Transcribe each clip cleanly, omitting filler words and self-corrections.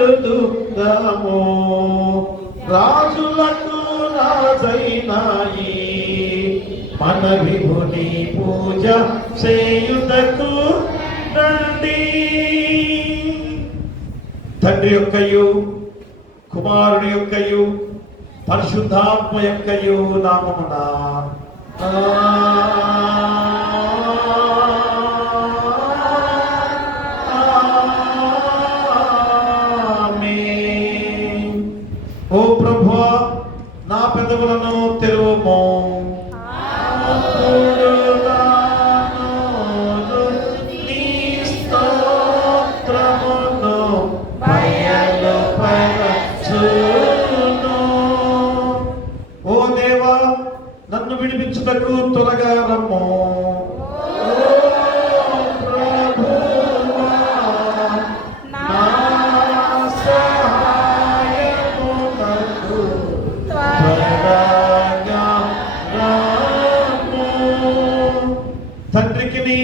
పాడుదాము రాజులకు రాజైనాయి మన విభుని పూజ చేయుటకు రండి. తండ్రి యొక్కయు కుమారుని యొక్కయు పరిశుద్ధాత్మ యొక్కయు నామమున ఓ ప్రభువా నా పెదవులను తెరువుము, నీ స్తోత్రమును బయలుపరచును. ఓ దేవా నన్ను విడిపించుటకు త్వరగా రమ్ము. తండ్రికిని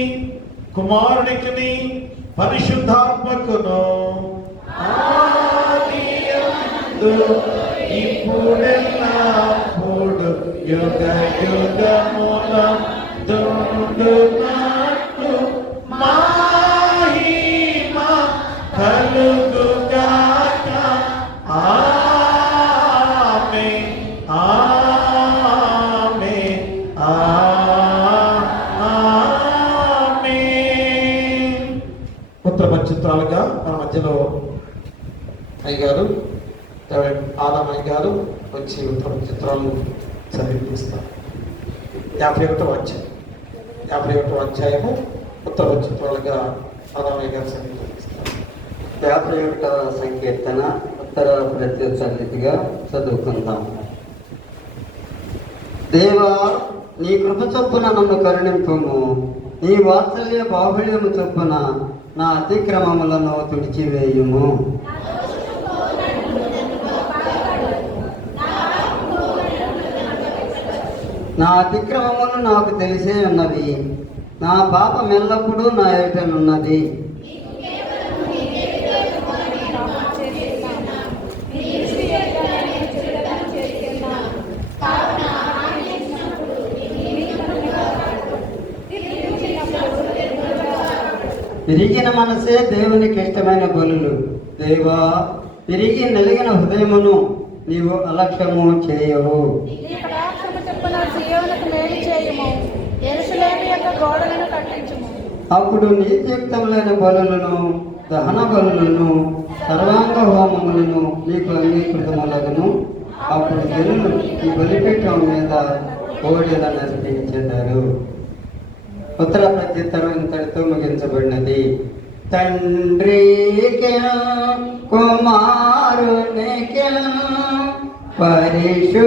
కుమారునికిని పరిశుద్ధాత్మకును ఇప్పుడెల్లప్పుడు యుగ యుగములందునట్లు మహిమ కలుగుగాక. ఆమేన్ ఆమేన్ ఆమేన్. ఉత్తరపక్షిత్రాలుగా మన మధ్యలో అయ్యగారు ఆదాం అయ్యగారు వచ్చి ఉత్తరపక్షిత్రాలు చదివిస్తారు. 51వ అధ్యాయము ఉత్తరపక్షిత్రాలుగా ఆదాం అయ్యగారు చదివిస్తారు. 51వ సంకీర్తన ఉత్తర ప్రత్యుత్తరీతిగా చదువుకుందాం. దేవా, నీ కృప చొప్పున నన్ను కరుణింపుము, నీ వాత్సల్య బాహుళ్యము చొప్పున నా అతిక్రమములను తుడిచివేయుము. నా అతిక్రమములు నాకు తెలిసే ఉన్నవి, నా పాపం ఎల్లప్పుడూ నా ఎదుటనున్నది. విరిగిన మనసే దేవునికి ఇష్టమైన బలులు. దేవా, విరిగి నలిగిన హృదయమును నీవు అలక్ష్యము చేయవు. అప్పుడు నీతియుక్తములైన బలులను దహన బలులను సర్వాంగ హోమములను నీకు అంగీకృతములను. అప్పుడు జనులు ఈ బలిపీఠం మీద కోడెలను అర్పించారు. ఉత్తర ప్రత్యుత్తరం ఇంతటితో ముగించబడినది. తండ్రికి కుమారునికి పరిశుద్ధాత్మకు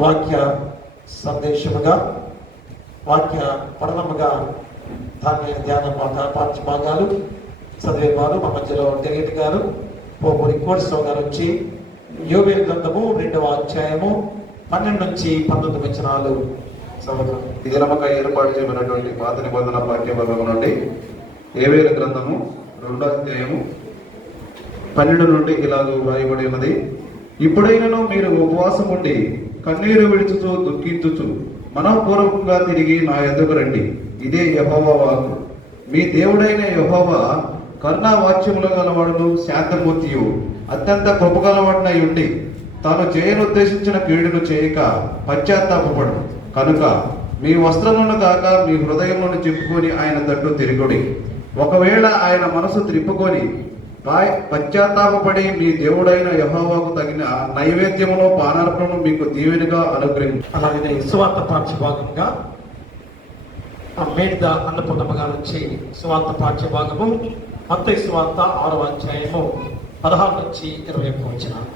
వాక్య సందేశముగా వాక్య పఠనముగా ధ్యాన పాఠ్య భాగాలు చదివేవారు మా మధ్యలో డెరేట్ గారు పోపూరి కోటేశ్వర గారు వచ్చి యోవేలు గ్రంథము 2వ అధ్యాయము 12 నుంచి 19 వచనాలు చదువుతారు. ఈ దినముగా ఏర్పాటు చేయబడినటువంటి పాత నిబంధన వాక్య భాగం నుండి యోవేలు గ్రంథము 2వ అధ్యాయము 12 నుండి ఇలాగ వ్రాయబడి ఉన్నది. ఇప్పుడైనను మీరు ఉపవాసం ఉండి కన్నీరు విడుచుచు దుఃఖించుచు మనఃపూర్వకంగా తిరిగి నా ఎదుగు రండి. ఇదే యెహోవా వాక్కు. మీ దేవుడైన యెహోవా కరుణా వాక్యములు గలవాడును శాంతమూర్తియు అత్యంత కృపగలవాడనై ఉండి తాను చేయనుద్దేశించిన కీడును చేయక పశ్చాత్తాపపడు కనుక మీ వస్త్రములను కాక మీ హృదయములను చెప్పుకొని ఆయన తట్టు తిరుగుడి. ఒకవేళ ఆయన మనసు త్రిప్పుకొని పశ్చాత్తాపడి మీ దేవుడైన యెహోవాకు తగిన నైవేద్యమును పానార్పణను మీకు దీవెనగా అనుగ్రహించు. అలాగే సువార్త పాఠ్య భాగంగా మేడిద అన్నపూర్ణమ్మ గారి నుంచి సువార్త పాఠ్య భాగము మత్తయి సువార్త 6వ అధ్యాయము 16 నుంచి 21 వచనాలు.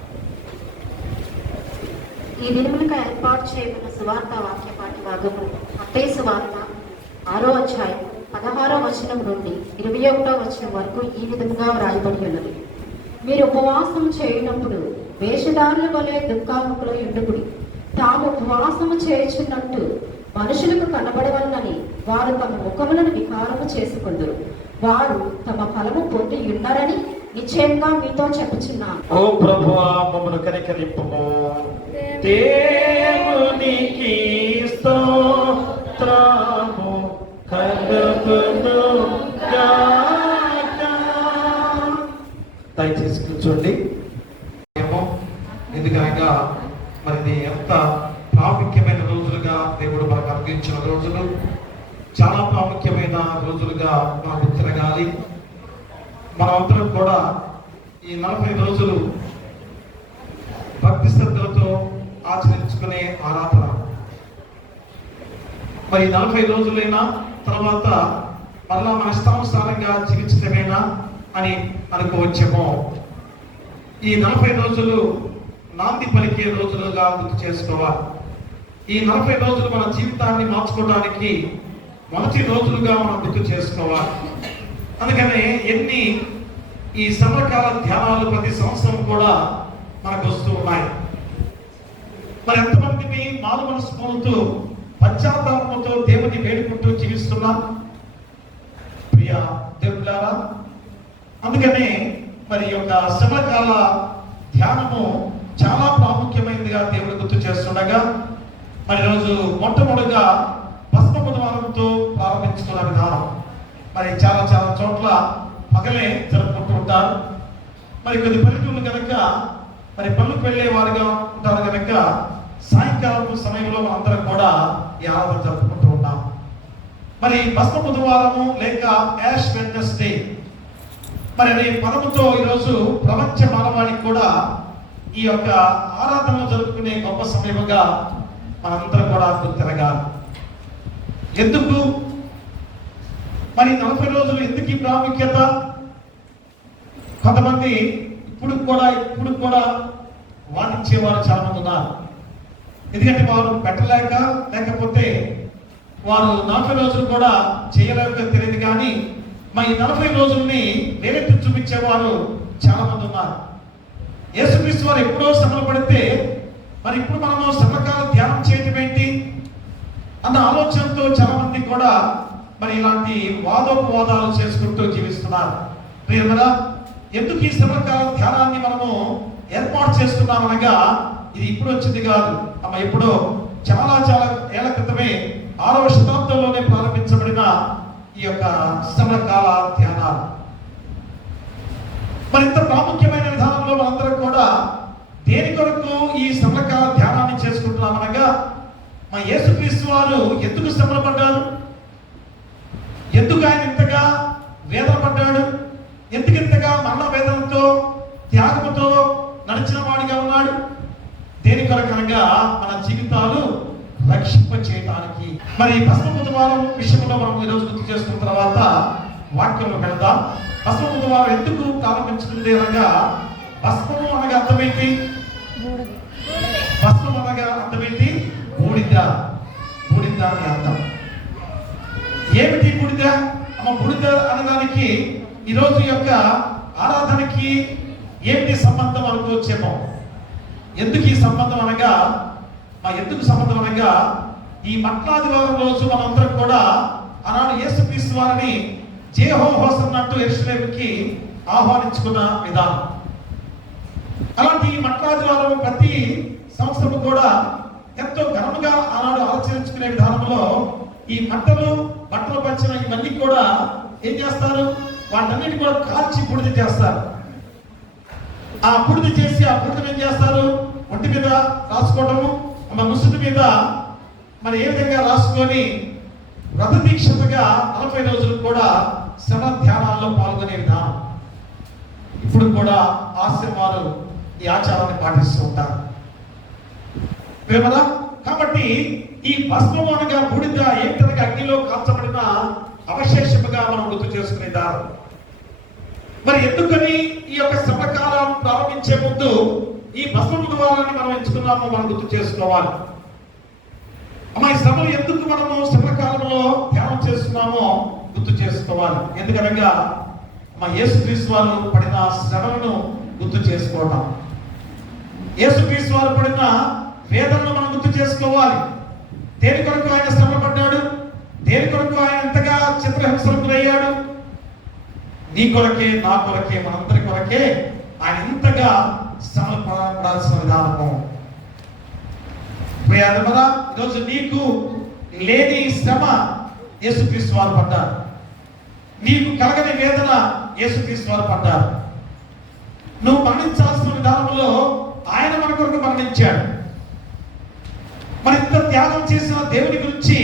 ఈ దినములకు ఏర్పాటు చేయబడిన సువార్త వాక్య పాఠ్య భాగము మత్తయి సువార్త 6వ అధ్యాయం 16వ వచనం నుండి 21వ వచనం వరకు ఈ విధముగా వ్రాయబడి ఉన్నది. మీరు ఉపవాసం చేయనప్పుడు వేషధారుల వలె దుఃఖాముఖులై ఉండుకుడి. తాము ఉపవాసము చేయుచున్నట్టు మనుషులకు కనబడవలనని వారు తమ ముఖములను వికారము చేసుకుందరు. వారు తమ ఫలము పొంది ఉన్నారని నిశ్చయంగా మీతో చెప్పుచున్నాను. ఓ ప్రభువా, మమ్మను కనికరింపుము. దేవునికి స్తోత్రము కలుగును గాక. దయచేసి కూర్చోండి. ఎందుకనగా మరి ఇది ఎంత ప్రాముఖ్యమైన రోజులుగా దేవుడు మనకు అందించిన రోజులు, చాలా ప్రాముఖ్యమైన రోజులుగా మనకు తిరగాలి. మనమందరం కూడా ఈ 40 రోజులు భక్తి శ్రద్ధలతో ఆచరించుకునే ఆరాధన. మరి 40 రోజులైనా తర్వాత మళ్ళా మన ఇష్టానుసారంగా జీవించడమేనా అని అనుకోవచ్చేమో. ఈ 40 రోజులు నాంది పలికే రోజులుగా గుర్తు చేసుకోవాలి. ఈ 40 రోజులు మన జీవితాన్ని మార్చుకోవడానికి మొదటి రోజులుగా మనం గుర్తు చేసుకోవాలి. అందుకనే ఎన్ని ఈ సమరకాల ధ్యానాలు ప్రతి సంవత్సరం కూడా మనకు వస్తూ ఉన్నాయి. మరి ఎంతమందిని మారు మనసు పొందుతూ పశ్చాత్తాపంతో దేవుని వేడుకుంటూ జీవిస్తున్నాం ప్రియ దేవులారా. అందుకనే మరి యొక్క సమరకాల ధ్యానము చాలా ప్రాముఖ్యమైనదిగా దేవుడు గుర్తు చేస్తుండగా మరి రోజు మొట్టమొదటిగా భస్మ బుధవారంతో ప్రారంభించుకున్న విధానం. మరి చాలా చాలా చోట్ల పగలే జరుపుకుంటూ ఉంటారు. మరి కొద్ది పల్లెటూళ్ళు కనుక మరి పనులకు వెళ్ళే వారుగా ఉంటారు కనుక సాయంకాలం సమయంలో మనందరం కూడా ఈ ఆరాధన జరుపుకుంటూ ఉంటాం. మరి భస్మ బుధవారము లేక యాష్ వెడ్నెస్డే మరి అనే పదముతో ఈరోజు ప్రపంచ మానవాళికి కూడా ఈ యొక్క ఆరాధనలు జరుపుకునే గొప్ప సమయముగా మనందరం కూడా గుర్తిరగాలి. ఎందుకు మరి 40 రోజులు ఎందుకు ఈ ప్రాముఖ్యత? కొంతమంది ఇప్పుడు కూడా వాదించేవారు చాలా మంది ఉన్నారు. ఎందుకంటే వారు పెట్టలేక లేకపోతే వారు 40 రోజులు కూడా చేయలేక తెలియదు. కానీ మరి 40 రోజుల్ని వేరెత్తి చూపించేవారు చాలా మంది ఉన్నారు. యేసుక్రీస్తు వారు ఎప్పుడో శ్రమలు పడితే మరి ఇప్పుడు మనము శ్రమకాల ధ్యానం చేయటం ఏంటి అన్న ఆలోచనతో చాలా మంది కూడా మరి ఇలాంటి వాదోపవాదాలు చేసుకుంటూ జీవిస్తున్నారు. ప్రియమరా, ఎందుకు ఈ శ్రమకాల ధ్యానాన్ని మనము ఏర్పాటు చేస్తున్నామనగా ఇది ఇప్పుడు వచ్చింది కాదు అమ్మ. ఎప్పుడో చాలా చాలా ఏళ్ల క్రితమే 6వ శతాబ్దంలోనే ప్రారంభించబడిన ఈ యొక్క శ్రమకాల ధ్యానాలు. మరి ఇంత ప్రాముఖ్యమైన విధానంలో మనందరం కూడా దేని కొరకు ఈ శ్రమకాల ధ్యానాన్ని చేసుకుంటున్నామనగా మా యేసుక్రీస్తు వారు ఎందుకు శ్రమలు పడ్డారు, ఎందుకు ఆయన ఇంతగా వేదన పడ్డాడు, ఎందుకు ఇంతగా మరణ వేదనతో త్యాగముతో నడిచిన వాడిగా ఉన్నాడు, దేని కొరకనగా మన జీవితాలు రక్షింప చేయడానికి. మరి భస్మ బుధవారం విషయంలో మనం ఈరోజు గుర్తు చేసుకున్న తర్వాత వాక్యంలో వెళ్దాం. భస్మ బుధవారం ఎందుకు ప్రారంభించుకుంది అనగా భస్మము అనగా అర్థమేంటి? భస్మం అనగా అర్థమేంటి? బూడిద. బూడిద అని అర్థం. ఏమిటి బూడిద? అమ్మ, బూడిద అనడానికి ఈరోజు యొక్క ఆరాధనకి ఏంటి సంబంధం అనుకోవచ్చేమో. ఎందుకు ఈ సంబంధం అనగా ఎందుకు సంబంధం అనగా ఈ మట్లాదివారం రోజు మనందరం కూడా ఆనాడు యేసుక్రీస్తు వారిని జేహోవాహ్ అన్నట్టు యెరూషలేముకి ఆహ్వానించుకున్న విధానం. అలాంటి ఈ మట్లాదివారం ప్రతి సంవత్సరం కూడా ఎంతో ఘనముగా ఆనాడు ఆచరించుకునే విధానంలో ఈ బట్టలు పంచిన ఇవన్నీ కూడా ఏం చేస్తారు? వాటన్నిటి కూడా కాల్చి బూడిద చేస్తారు. ఆ బూడిద చేసి ఆ బూడిద ఏం చేస్తారు? ఒంటి మీద రాసుకోవడము, మన ముసుగు మీద మరి ఏ విధంగా రాసుకొని వ్రత దీక్షతగా 40 రోజులు కూడా శ్రమ ధ్యానాల్లో పాల్గొనే విధానం. ఇప్పుడు కూడా ఆశ్రమాలు ఈ ఆచారాన్ని పాటిస్తూ ఉంటారు. ప్రేమదా. కాబట్టి ఈ భస్మము అనగా బూడిద ఏంటనగా అగ్నిలో కాల్చబడిన అవశేషముగా మనం గుర్తు చేసుకునే దారం. మరి ఎందుకని ఈ యొక్క శ్రమకాలం ప్రారంభించే ముందు ఈ భస్మము ద్వారాన్ని మనం ఎంచుకున్నామో మనం గుర్తు చేసుకోవాలి. అమ్మా, ఈ శ్రమలు ఎందుకు మనము శ్రమకాలంలో ధ్యానం చేస్తున్నామో గుర్తు చేసుకోవాలి. ఎందుకనగా మా యేసుక్రీస్తు వారు పడిన శ్రమలను గుర్తు చేసుకోవడం, యేసుక్రీస్తు వారు పడిన వేదనను మనం గుర్తు చేసుకోవాలి. దేని కొరకు ఆయన శ్రమ పడ్డాడు, దేని కొరకు ఆయన ఎంతగా చిత్రహింసలయ్యాడు. నీ కొరకే, నా కొరకే, మనందరి కొరకే ఆయన ఎంతగా శ్రమలు పడాల్సిన విధానము. ఈరోజు నీకు లేని శ్రమ యేసుక్రీస్తు వారు పడ్డారు, నీకు కలగని వేదన యేసుక్రీస్తు వారు పడ్డారు. నువ్వు మరణించాల్సిన విధానంలో ఆయన మన కొరకు మరణించాడు. మరి ఇంత త్యాగం చేసిన దేవుని గురించి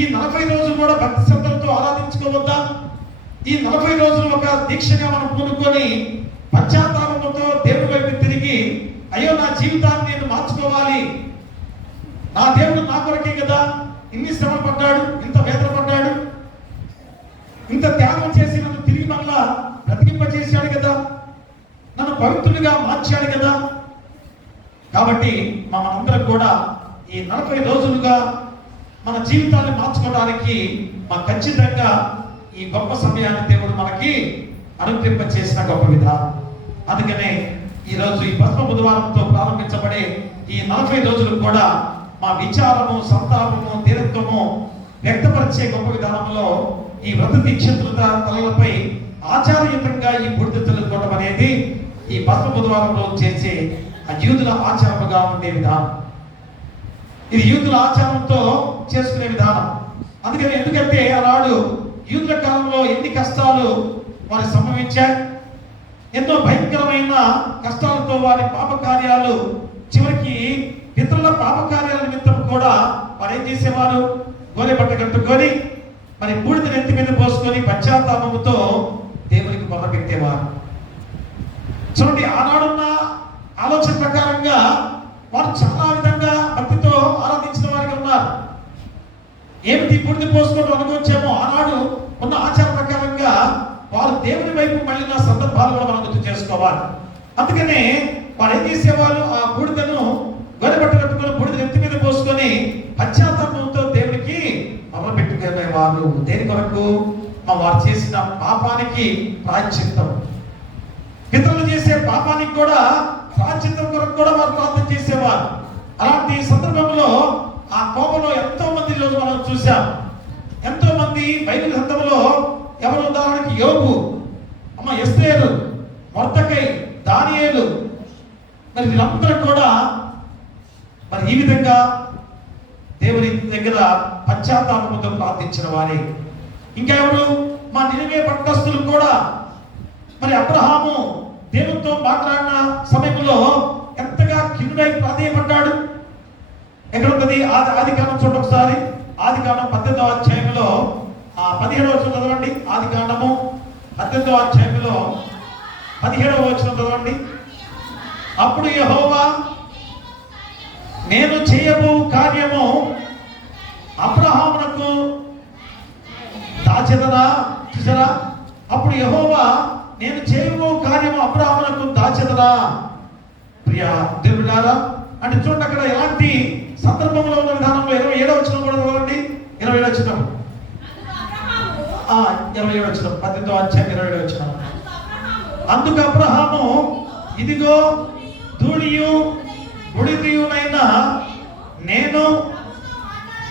ఈ 40 రోజులు కూడా భక్తి శ్రద్ధలతో ఆరాధించుకోవద్దా? ఈ 40 రోజులు ఒక దీక్షగా మనం పూనుకొని పశ్చాత్తాపంతో దేవుని వైపు తిరిగి, అయ్యో నా జీవితాన్ని నేను మార్చుకోవాలి, నా దేవుడు నా కొరకే కదా ఇన్ని శ్రమ పడ్డాడు, ఇంత వేదన పడ్డాడు, ఇంత త్యాగం చేసి నన్ను తిరిగి మళ్ళా బ్రతికింపచేశాడు కదా, నన్ను పవిత్రుడిగా మార్చాడు కదా. కాబట్టి మనందరం కూడా ఈ 40 రోజులుగా మన జీవితాన్ని మార్చుకోవడానికి ఖచ్చితంగా ఈ గొప్ప సమయాన్ని దేవుడు మనకి అనుగ్రహింప చేసిన గొప్ప విధానం. అందుకనే ఈరోజు ఈ భస్మ బుధవారంతో ప్రారంభించబడే ఈ 40 రోజులు కూడా మా విచారము, సంతాపము, దీనత్వము వ్యక్తపరిచే గొప్ప విధానంలో ఈ వ్రత దీక్షితుల తలలపై ఆచారయుతంగా ఈ బూడిద చల్లుకోవడం అనేది ఈ భస్మ బుధవారంలో చేసే యూదుల ఆచారముగా ఉండే విధానం. ఇది యూదుల ఆచారంతో చేసుకునే విధానం. అందుకని ఎందుకంటే ఆనాడు యూదుల కాలంలో ఎన్ని కష్టాలు వారికి సంభవించాయి, ఎన్నో భయంకరమైన కష్టాలతో వారి పాపకార్యాలు, చివరికి ఇతరుల పాపకార్యాల నిమిత్తం కూడా వారు ఏం చేసేవారు, గోనె బట్ట కట్టుకొని మరి బూడిద నెత్తి మీద పోసుకొని పశ్చాత్తాపముతో దేవునికి మొదలు పెట్టేవారు. చూడండి, ఆనాడున్న ఆలోచన ప్రకారంగా వారు చాలా విధంగా భక్తితో ఆరాధించిన వారిగా ఉన్నారు. ఏమిటి బూడిద పోసుకోవడం అనుకోవచ్చేమో, ఆనాడు ఉన్న ఆచార ప్రకారంగా వారు దేవుని వైపు మళ్ళిన సందర్భాలు కూడా మనం గుర్తు చేసుకోవాలి. అందుకనే వారు ఏం చేసేవారు, ఆ బూడిదను గొర్రెబట్ట కట్టుకొని బూడిద నెత్తి మీద పోసుకొని పశ్చాత్తాపంతో దేవునికి మొదలు పెట్టుకునేవారు. దేని కొరకు? వారు చేసిన పాపానికి ప్రాయశ్చిత్తం, పితరులు చేసే పాపానికి కూడా ప్రాయశ్చిత్తం కొరకు కూడా వారు ప్రార్థన చేసేవారు. అలాంటి సందర్భంలో ఆ కోపంలో ఎంతో మంది రోజు మనం చూసాం. ఎంతో మంది బైబిల్ గ్రంథంలో ఎవరు, ఉదాహరణకి యోబు, ఎస్తేరు, మొర్దెకై, దానియేలు, మరి వీళ్ళందరూ కూడా మరి ఈ విధంగా దేవుని దగ్గర పశ్చాత్తాపంతో ప్రార్థించిన వారే. ఇంకా ఎవరు, మా నినివే పట్టణస్థులు కూడా మరి అబ్రహాము దేవునితో మాట్లాడిన సమయంలో ఎంతగా కిన్నుడై ప్రాధేయపడ్డాడు. ఎక్కడ ఉంటుంది? ఆదికాండం చూడండి ఒకసారి. ఆదికాండం 18వ అధ్యాయంలో 17వ వచనం చదవండి. ఆదికాండము 18వ అధ్యాయంలో 17వ వచనం చదవండి. అప్పుడు యెహోవా, నేను చేయబో కార్యము అబ్రహామునకు దాచెదనా. చూసారా? అప్పుడు యెహోవా, నేను చేయబో కార్యము అబ్రహామునకు దాచెదనా. ప్రియా దేవుడారా, అంటే చూడండి అక్కడ ఎలాంటి సందర్భంలో ఉన్న విధానంలో 27వ వచనం కూడా చదవండి. 27వ వచనం, 27వ వచనం, 18వ అధ్యాయం 27వ వచనం. అందుకు అబ్రహాము, ఇదిగో ధూళియు బూడిదయునైన నేను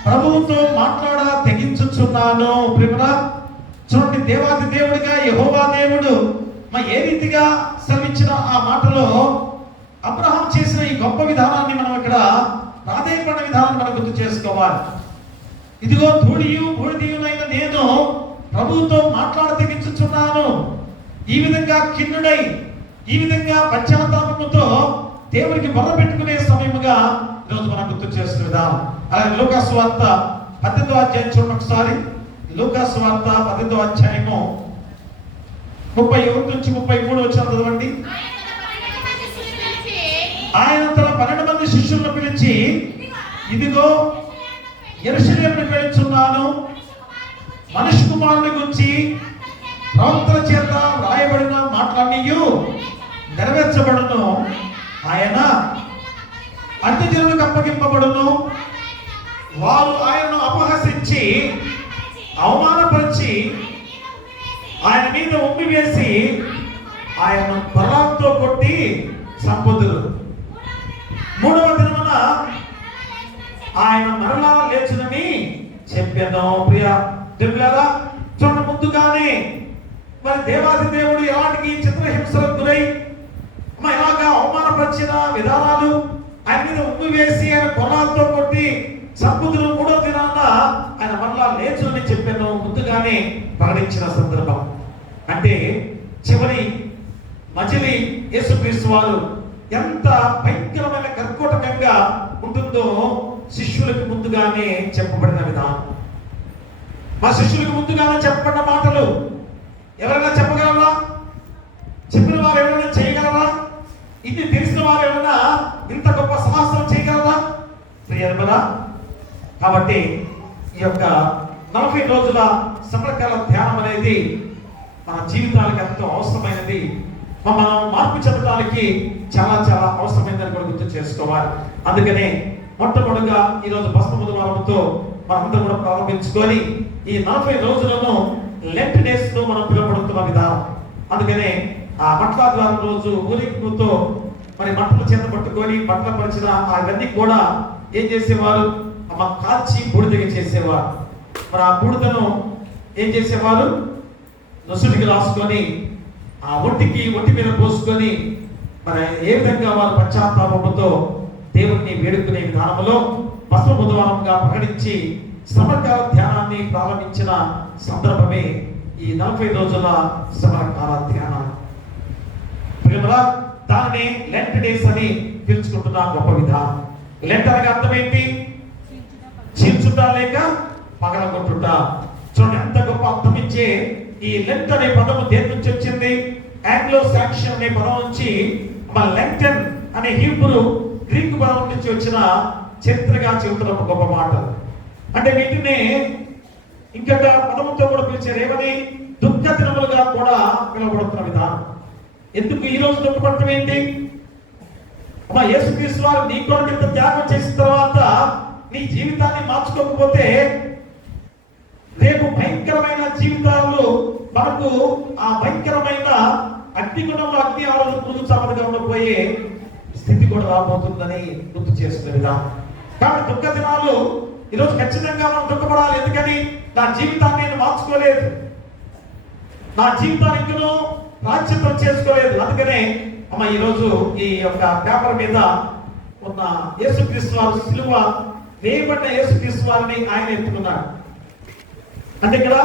ప్రభువుతో మాట్లాడ తెగించుచున్నాను. ప్రియమురా, చూడండి, దేవాది దేవుడిగా యెహోవా దేవుడు ఏ రీతిగా సెలవిచ్చిన ఆ మాటలో అబ్రహాం చేసిన ఈ గొప్ప విధానాన్ని మనం ఇక్కడ ప్రాధేయపడిన విధానం మనం గుర్తు చేసుకోవాలి. ఇదిగో ధూళియు బూడిదయునైన నేను ప్రభువుతో మాట్లాడ తెగించుచున్నాను. ఈ విధంగా కిన్నుడై, ఈ విధంగా పశ్చాత్తాపముతో దేవునికి మొర పెట్టుకునే సమయముగా ఈరోజు మనం గుర్తు చేస్తున్న విధానం. అలాగే లూకాసు వార్త 18వ అధ్యాయం చూడండి ఒకసారి. లూకాసు వార్త 18వ అధ్యాయము 31 నుంచి 33 వచనం చదవండి. ఆయన తన 12 మంది శిష్యులను పిలిచి, ఇదిగో యెరూషలేమునకు వెళ్తున్నాను, మనిషి కుమారుని గురించి ప్రవక్తల చేత వ్రాయబడిన మాటలన్నీయు నెరవేర్చబడును. ఆయన అన్ని జనులకు అప్పగింపబడును. వారు ఆయనను అపహసించి అవమానపరిచి ఆయన మీద ఉమ్మి వేసి ఆయనను బలంతో కొట్టి సంపదులు. మూడవ దినమున ఆయన మరలా లేచునని చెప్పాను. ప్రియ దేవులారా, చూడండి, ముందుగానే మరి దేవాది దేవుడు ఎలాంటి చిత్రహింసలకు గురై ఇలాగా అవమానపరిచిన విధానాలు, ఆయన మీద ఉమ్మి వేసి ఆయన బలంతో కొట్టి సంపదులు. మూడో దినాన ఆయన మరలా లేచునని చెప్పాను ముందుగానే ప్రకటించిన సందర్భం. అంటే చివరి మజిలి యేసుక్రీస్తు వారు ఎంత భయంకరమైన కర్కోటకంగా ఉంటుందో శిష్యులకు ముందుగానే చెప్పబడిన విధానం. మా శిష్యులకు ముందుగానే చెప్పబడిన మాటలు ఎవరైనా చెప్పగలరా? చెప్పిన వారు ఎవరైనా చేయగలరా? ఇది తెలిసిన వారు ఎవరైనా ఇంత గొప్ప సాహసం చేయగలరా? ప్రియమరా, కాబట్టి ఈ యొక్క 40 రోజుల సమరకాల ధ్యానం అనేది మన జీవితాలకు ఎంతో అవసరమైనది. మనం మార్పు చెందడానికి చాలా చాలా అవసరమైనదని కూడా గుర్తు చేసుకోవాలి. అందుకనే మొట్టమొదటిగా ఈరోజు బస్త బుధవారంతో మనందరం కూడా ప్రారంభించుకొని ఈ 40 రోజులను లెంట్ డేస్ తో మనం పిలువబడుతున్న విధానం. అందుకనే ఆ మట్ల ద్వారం రోజు ఊరేగింపుతో మరి మట్టల చేత పట్టుకొని బట్టల పరిచిన అవన్నీ కూడా ఏం చేసేవారు? కాల్చి బూడిదగా చేసేవారు. మరి ఆ బూడిదను ఏం చేసేవారు? నొసుటికి రాసుకొని ఆ ఒంటి మీద పోసుకొని మరి ఏ విధంగా వారు పశ్చాత్తాపంతో దేవుణ్ణి వేడుకునే విధానంలో బస్త బుధవారంగా ప్రకటించి సమరకాల ధ్యానాన్ని ప్రారంభించిన సందర్భమే ఈ 40 రోజుల సమరకాల ధ్యానం. దానిని లెంట్ డేస్ అని పిలుచుకుంటున్న గొప్ప విధానం. లెంట్ అనగా అర్థం ఏంటి? చీల్చుట లేక పగలగొట్టుట. చూడండి, ఎంత గొప్ప అర్థం ఇచ్చే ఈ లెంట్ అనే పదము దేని నుంచి వచ్చింది? ఆంగ్లో సాక్షన్ అనే పదం నుంచి, లెంటన్ అనే హీబ్రూ గ్రీకు పదం నుంచి వచ్చిన చరిత్రగా చెబుతున్న గొప్ప మాట. అంటే వీటిని ఇంకొక పదముతో కూడా పిలిచారు. ఏమని? దుఃఖ దినములుగా కూడా పిలువబడుతున్న విధానం. ఎందుకు ఈ రోజు దుఃఖపడటం ఏంటి? యేసుక్రీస్తు వారు నీ కొరకు ఇంత త్యాగం చేసిన తర్వాత నీ జీవితాన్ని మార్చుకోకపోతే రేపు భయంకరమైన జీవితాలు మనకు ఆ భయంకరమైన అగ్నిగుణంలో అగ్ని ఆలోచన ముందు సమధిగా ఉండబోయే స్థితి కూడా రాబోతుందని గుర్తు చేసుకునే విధానం. కాబట్టి దుఃఖ దినాలు ఈరోజు ఖచ్చితంగా మనం దుఃఖపడాలి. ఎందుకని? నా జీవితాన్ని నేను మార్చుకోలేదు, నా జీవితాన్ని ఇంకనూ రాజ్యత్వం చేసుకోలేదు. అందుకనే ఈరోజు ఈ యొక్క పేపర్ మీద ఉన్న యేసుక్రీస్తు వారు సిలువ వేయబడిన యేసుక్రీస్తు వారిని ఆయన ఎత్తుకున్నాడు. అంటే ఇక్కడ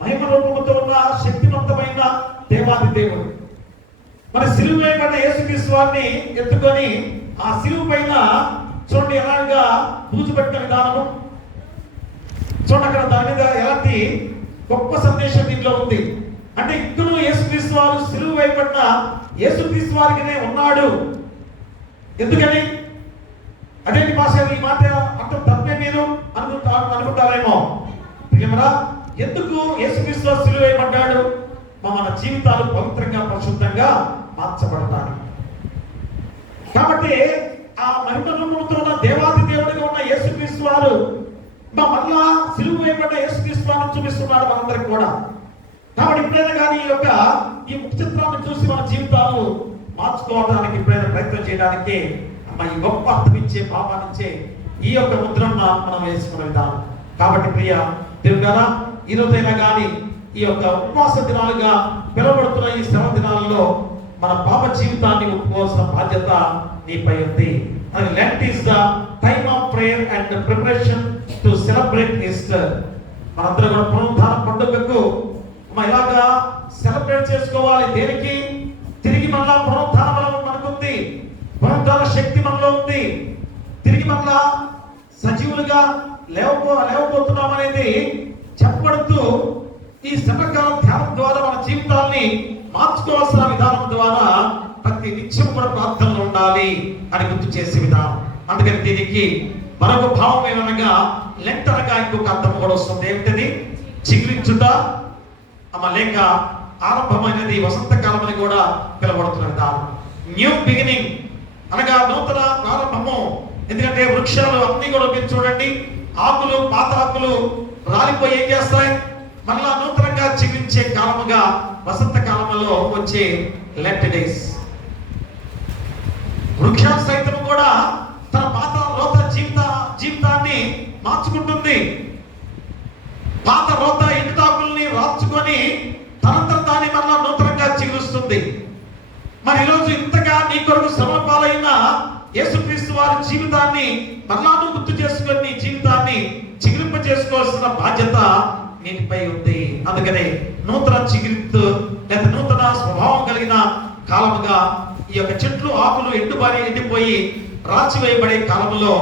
మహిమ రూపంతో ఉన్న శక్తివంతమైన దేవాది దేవుడు మరి సిలువ వేయబడిన యేసుక్రీస్తు వారిని ఎత్తుకొని ఆ సిలువ పైన చూడండి ఎలాగా పూజపెట్టిన విధానము. చూడండి, అక్కడ దాని మీద ఎలాంటి గొప్ప సందేశం దీంట్లో ఉంది. అంటే ఇక్కడ యేసుక్రీస్తు వారు సిలువ వేయబడిన యేసుక్రీస్తు వారికినే ఉన్నాడు. ఎందుకని? అదేంటి భాష ఈ మాట అర్థం తప్పే మీరు అనుకుంటారేమో. ప్రియమరా, ఎందుకు యేసుక్రీస్తు వారు సిలువ వేయబడ్డాడు? మన జీవితాలు పవిత్రంగా పరిశుద్ధంగా మార్చబడతాయి. కాబట్టి ఆ మహిమ రూపంతో ఉన్న దేవాది దేవుడిగా ఉన్న యేసుక్రీస్తు వారు మళ్ళా సిలువ వేయబడ్డ యేసుక్రీస్తు వారిని చూపిస్తున్నాడు మనందరికి కూడా. కాబట్టి ఎప్పుడైనా కానీ ఈ ముఖ చిత్రాన్ని చూసి మన జీవితాలు మార్చుకోవడానికి ఎప్పుడైనా ప్రయత్నం చేయడానికి ఈ గొప్ప అర్థమిచ్చే భావాన్నిచ్చే ఈ యొక్క ముద్రను మనం వేసుకునే విధానం. కాబట్టి ప్రియ దేవుడారా, ఈ రోజైనా కానీ ఈ యొక్క ఉపవాస దినాలుగా పిలువబడుతున్న ఈ శ్రమ దినాలలో మన పాప జీవితాన్ని ఒప్పుకోవాల్సిన బాధ్యత నీపై ఉంది. And Lent is the time of prayer and the preparation to celebrate Easter. మనందరం కూడా పునరుద్ధాన పండుగకు ఇలాగా సెలబ్రేట్ చేసుకోవాలి. దేనికి? తిరిగి మళ్ళా పునరుద్ధాన బలం మనకుంది, పునరుద్ధాన శక్తి మనలో ఉంది. తిరిగి మళ్ళా సజీవులుగా లేవబోతున్నాం అనేది చెప్పబడుతూ ఈ సమకాల ధ్యానం ద్వారా మన జీవితాన్ని మార్చుకోవాల్సిన విధానం ద్వారా ప్రతి నిత్యం కూడా ప్రార్థనలు ఉండాలి అని గుర్తు చేసే విధానం. అందుకని దీనికి మరొక భావం ఏమనగా లెంట్ అనగా ఇంకొక అర్థం కూడా వస్తుంది. ఏమిటది? చిగురించుట, లేక ఆరంభమైనది వసంతకాలం అని కూడా పిలవబడుతున్నది. న్యూ బిగినింగ్ అనగా నూతన ప్రారంభము. ఎందుకంటే వృక్షాలు అన్ని కూడా మీరు చూడండి, ఆకులు, పాత ఆకులు రాలిపోయి ఏం చేస్తాయి? మళ్ళా నూతనంగా చిగురించే కాలముగా వసంత కాలంలో వచ్చే లెంట్ డేస్. వృక్షాలు సైతం కూడా తన పాత రోత జీవితాన్ని మార్చుకుంటుంది. పాత రోత ఎండుటాకుల్ని రాల్చుకొని తనంతట దాన్ని మళ్ళా నూతనంగా చిగురుస్తుంది. మరి ఈరోజు ఇంతగా నీ కొరకు శ్రమ పాలైన యేసుక్రీస్తు వారి జీవితాన్ని మళ్ళాను గుర్తు చేసుకొని నీ జీవితాన్ని చిగురింప చేసుకోవాల్సిన బాధ్యత నీటిపై ఉంది. అందుకనే నూతన చిగురితు లేదా నూతన స్వభావం కలిగిన కాలముగా ఈ యొక్క చెట్లు ఆకులు ఎండిపోయి రాచివేయబడే కాలంలో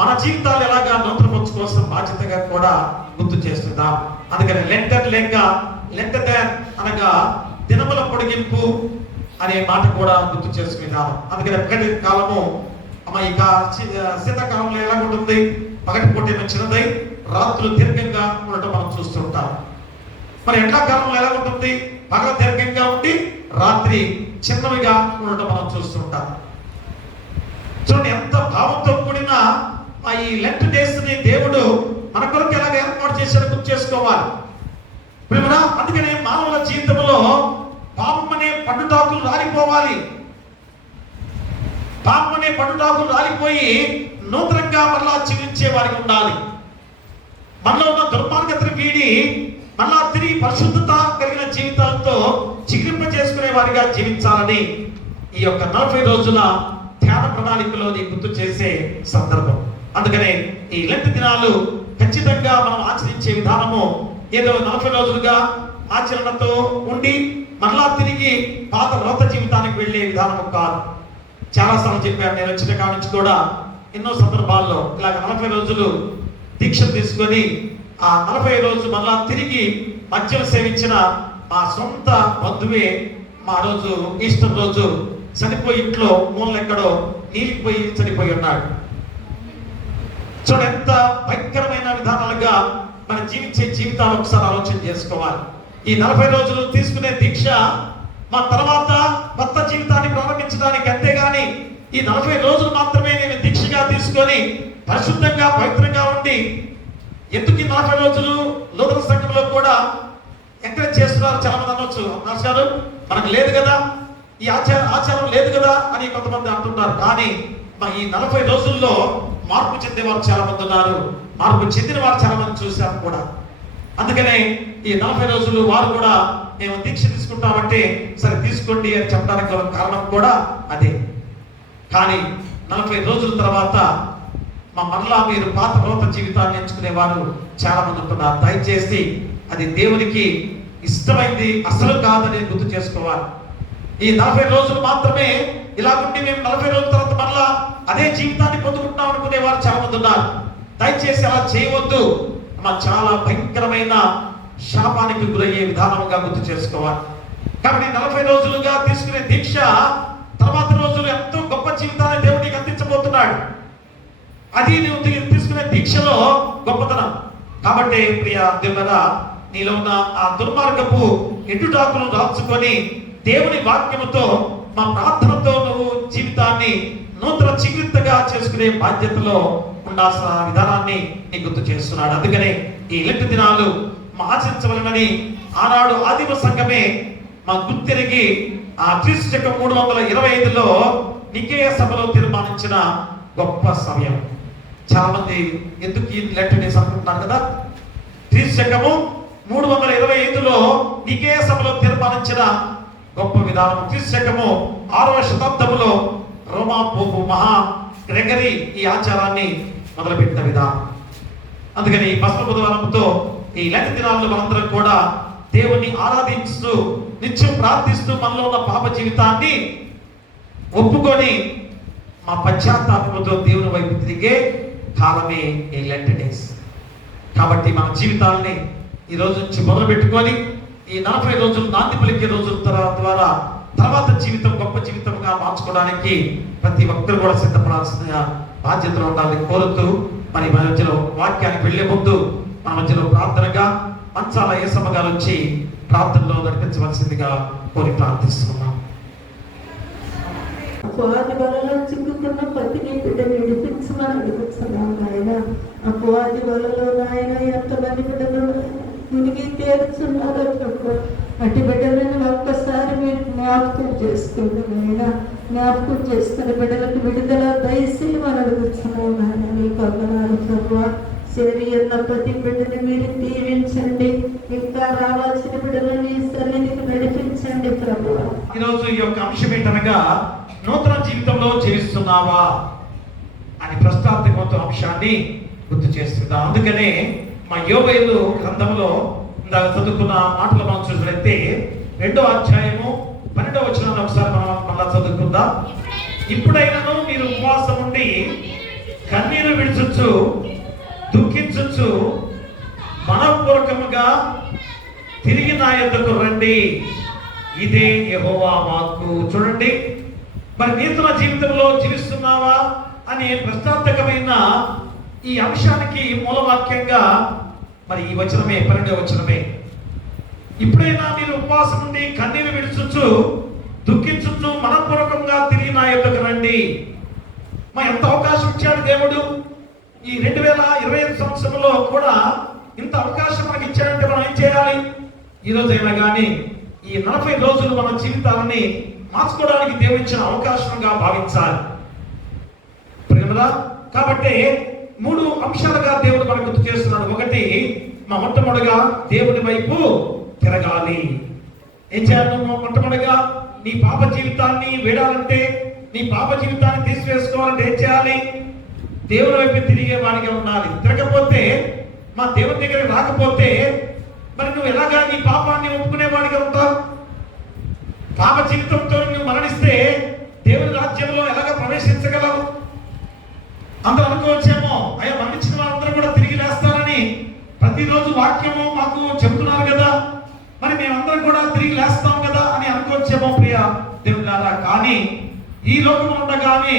మన జీవితాలు ఎలాగా నూతనపరచుకోవాల్సిన బాధ్యతగా కూడా గుర్తు చేస్తుందాం. అందుకని లెంటర్ లేక లెంటర్ అనగా దినముల పొడిగింపు అనే మాట కూడా గుర్తు చేసుకుందాం. అందుకని ఒకటి కాలము ఇక శీతాకాలంలో ఎలా ఉంటుంది? పగటి పూట చిన్నదై రాత్రులు దీర్ఘంగా ఉండటం మనం చూస్తుంటాం. మరి ఎండాకాలంలో ఎలా ఉంటుంది? పగల దీర్ఘంగా ఉండి రాత్రి చిన్నవిగా ఉండటం మనం చూస్తుంటాం. చూడండి ఎంత భావంతో కూడిన ఈ లెంట్ డేస్ ని దేవుడు మన కొరకు ఎలాగ ఏర్పాటు చేశాడో గుర్తు చేసుకోవాలి. అందుకనే మానవుల జీవితంలో పాపం అనే పండుటాకులు రాలిపోవాలి. పాపం అనే పండుటాకులు రాలిపోయి నూతనంగా మళ్ళా చిగురించే వారికి ఉండాలి. మనలో ఉన్న దుర్మార్గతను వీడి మళ్ళా తిరిగి పరిశుద్ధత కలిగిన జీవితాలతో చిగురింప చేసుకునే వారిగా జీవించాలని ఈ యొక్క 40 రోజుల ధ్యాన ప్రణాళికలో గుర్తు చేసే సందర్భం. అందుకనే ఈ లెంట్ దినాలు ఖచ్చితంగా మనం ఆచరించే విధానము ఏదో 40 రోజులుగా ఆచరణతో ఉండి మళ్ళా తిరిగి పాత రోత జీవితానికి వెళ్ళే విధానము కాదు. చాలాసార్లు చెప్పాను, నేను వచ్చిన కాడ నుంచి కూడా ఎన్నో సందర్భాల్లో ఇలాగ 40 రోజులు దీక్ష తీసుకొని ఆ 40 రోజు మళ్ళా తిరిగి మద్యం సేవించిన మా సొంత బంధువే మా రోజు ఈస్టర్ రోజు చనిపోయి ఇంట్లో మూలెక్కడో నీలిపోయి చనిపోయి ఉన్నాడు. చూడండి ఎంత భయంకరమైన విధానాలుగా మన జీవించే జీవితాలు ఒకసారి ఆలోచన చేసుకోవాలి. ఈ 40 రోజులు తీసుకునే దీక్ష మా తర్వాత కొత్త జీవితాన్ని ప్రారంభించడానికి, అంతేగాని ఈ 40 రోజులు మాత్రమే నేను దీక్షగా తీసుకొని పరిశుద్ధంగా పవిత్రంగా ఉండి ఎందుకు ఈ 40 రోజులు నూతన సంఘంలో కూడా ఎంకరేజ్ చేస్తున్నారు చాలా మంది అనొచ్చు. ఆచారం మనకు లేదు కదా, ఈ ఆచారం లేదు కదా అని కొంతమంది అంటున్నారు. కానీ ఈ 40 రోజుల్లో మార్పు చెందే వారు చాలా మంది ఉన్నారు, మార్పు చెందిన వారు చాలా మంది చూశారు కూడా. అందుకనే ఈ 40 రోజులు వారు కూడా మేము దీక్ష తీసుకుంటామంటే సరే తీసుకోండి అని చెప్పడానికి కారణం కూడా అదే. కానీ 40 రోజుల తర్వాత మరలా మీరు పాత నూతన జీవితాన్ని ఎంచుకునే వారు చాలా మంది ఉంటున్నారు. దయచేసి అది దేవునికి ఇష్టమైంది అసలు కాదని గుర్తు చేసుకోవాలి. ఈ 40 రోజులు మాత్రమే ఇలాగుండి మేము 40 రోజుల తర్వాత మరలా అదే జీవితాన్ని పొందుకుంటున్నాం అనుకునే వారు చాలా మంది ఉన్నారు. దయచేసి అలా చేయవద్దు. చాలా భయంకరమైన శాపానికి గురయ్యే విధానంగా గుర్తు చేసుకోవాలి. కాబట్టి 40 రోజులుగా తీసుకునే దీక్ష తర్వాత రోజులు ఎంతో గొప్ప జీవితాన్ని దేవుడికి అందించబోతున్నాడు. అది నువ్వు తీసుకునే దీక్షలో గొప్పతనం. కాబట్టి ప్రియ దేవుడా, నీలో ఉన్న ఆ దుర్మార్గపు ఎండుటాకులను రాల్చుకొని దేవుని వాక్యముతో మా ప్రార్థనతో నువ్వు జీవితాన్ని నూతన చికిత్సగా చేసుకునే బాధ్యతలో ఉండాల్సిన విధానాన్ని నీ గుర్తు చేస్తున్నాడు. అందుకనే ఈ లెంట్ దినాలు ఆచరించవలనని ఆనాడు ఆదిమ సంఘమే మా గుర్తిరిగి ఆ క్రీస్తు శకం 325లో నికేయ సభలో తీర్మానించిన గొప్ప సమయం. చాలా మంది ఎందుకు ఈ లెంట్ డేస్ అనుకుంటున్నారు కదా. క్రీస్తు శకము 325లో నికేయ సభలో తీర్మానించిన గొప్ప విధానం. క్రీస్తు శకము 6వ శతాబ్దములో రోమా పోపు మహా గ్రెగరీ ఈ ఆచారాన్ని మొదలుపెట్టిన విధానం. అందుకని ఈ పస్మ బుధవారంతో ఈ లెంట్ దినాల్లో మనందరం కూడా దేవుణ్ణి ఆరాధిస్తూ నిత్యం ప్రార్థిస్తూ మనలో ఉన్న పాప జీవితాన్ని ఒప్పుకొని మా పశ్చాత్తాపంతో దేవుని వైపు తిరిగే కాలమే ఈ లెంట్ డేస్. కాబట్టి మన జీవితాలని ఈ రోజు నుంచి మొదలు పెట్టుకొని ఈ 40 రోజులు నాంది పలికే రోజుల ద్వారా తర్వాత జీవితం గొప్ప జీవితంగా మార్చుకోవడానికి ప్రతి ఒక్కరు కూడా సిద్ధపడాల్సిన బాధ్యతలు ఉండాలని కోరుతూ మరి మన మధ్యలో వాక్యానికి వెళ్లే ముందు మన మధ్యలో ప్రార్థనగా మంచాల యేసమ్మ గారు వచ్చి ప్రార్థనలో నడిపించవలసిందిగా కోరి ప్రార్థిస్తున్నాం. అపవాది వలలో చిక్కుకున్న ప్రతి బిడ్డని విడిపించమని అడుగుతున్నాం నాయన. అపవాది వలలో నాయన ఎంతమంది బిడ్డలు మునిగి తేలుచున్నారో ప్రభు, అటు బిడ్డలను ఒక్కసారి మీరు జ్ఞాపకం చేసుకోండి నాయన. జ్ఞాపకం చేసుకుని బిడ్డలకు విడుదల దయచేయమని అడుగుతున్నాం నాయన. మీ వందనాలు ప్రభు. చేరి ఉన్న ప్రతి బిడ్డని మీరు దీవించండి. ఇంకా రావాల్సిన బిడ్డలని సన్నిధికి నడిపించండి ప్రభు. ఈరోజు ఈ యొక్క అంశం ఏంటనగా నూతన జీవితంలో జీవిస్తున్నావా అని ప్రశ్నార్థకమైన అంశాన్ని గుర్తు చేస్తుందా. అందుకనే మా యోబేలు గ్రంథంలో ఇందాక చదువుకున్న మాటలు మనం చూసినట్లయితే 2వ అధ్యాయము 12వ వచనాన్ని ఒకసారి మనం మళ్ళా చదువుకుందాం. ఇప్పుడైనాను మీరు ఉపవాసం ఉండి కన్నీరు విడిచొచ్చు దుఃఖించొచ్చు మనపూర్వకముగా తిరిగి నా యొద్దకు రండి, ఇదే యెహోవా వాక్కు. చూడండి, మరి నూతన జీవితంలో జీవిస్తున్నావా అనే ప్రశ్నార్థకమైన ఈ అంశానికి మూలవాక్యంగా మరి ఈ వచనమే 12వ వచనమే. ఇప్పుడైనా మీరు ఉపవాసం నుండి కన్నీరు విడుచుచు దుఃఖించుచు మనపూర్వకంగా తిరిగి నా యొద్దకు రండి. మరి ఎంత అవకాశం ఇచ్చాడు దేవుడు. ఈ 2025 సంవత్సరంలో కూడా ఇంత అవకాశం మనకి ఇచ్చాడంటే మనం ఏం చేయాలి? ఈ రోజైనా కానీ ఈ 40 రోజులు మన జీవితాలని మార్చుకోవడానికి దేవుడు ఇచ్చిన అవకాశంగా భావించాలి. కాబట్టి 3 అంశాలుగా దేవుడు మనకు గుర్తు చేస్తున్నాడు. ఒకటి, మొట్టమొదటిగా దేవుడి వైపు తిరగాలి. ఏం చేయాలి? మొట్టమొదటిగా నీ పాప జీవితాన్ని వేడాలంటే, నీ పాప జీవితాన్ని తీసివేసుకోవాలంటే ఏం చేయాలి? దేవుని వైపు తిరిగే వాడిగా ఉండాలి. తిరగకపోతే, మా దేవుని దగ్గరికి రాకపోతే మరి నువ్వు ఎలాగా నీ పాపాన్ని ఒప్పుకునేవాడిగా ఉంటావు? పాప జీవితంతో నువ్వు మరణిస్తే దేవుని రాజ్యంలో ఎలాగ ప్రవేశించగలవు? అందరూ అనుకోవచ్చేమో, అయ్యా మరణించిన వాళ్ళందరూ కూడా తిరిగి లేస్తారని ప్రతిరోజు వాక్యము మాకు చెబుతున్నారు కదా, మరి మేమందరం కూడా తిరిగి లేస్తాం కదా అని అనుకోవచ్చేమో ప్రియ దేవులారా. కానీ ఈ లోకంలో ఉండగానే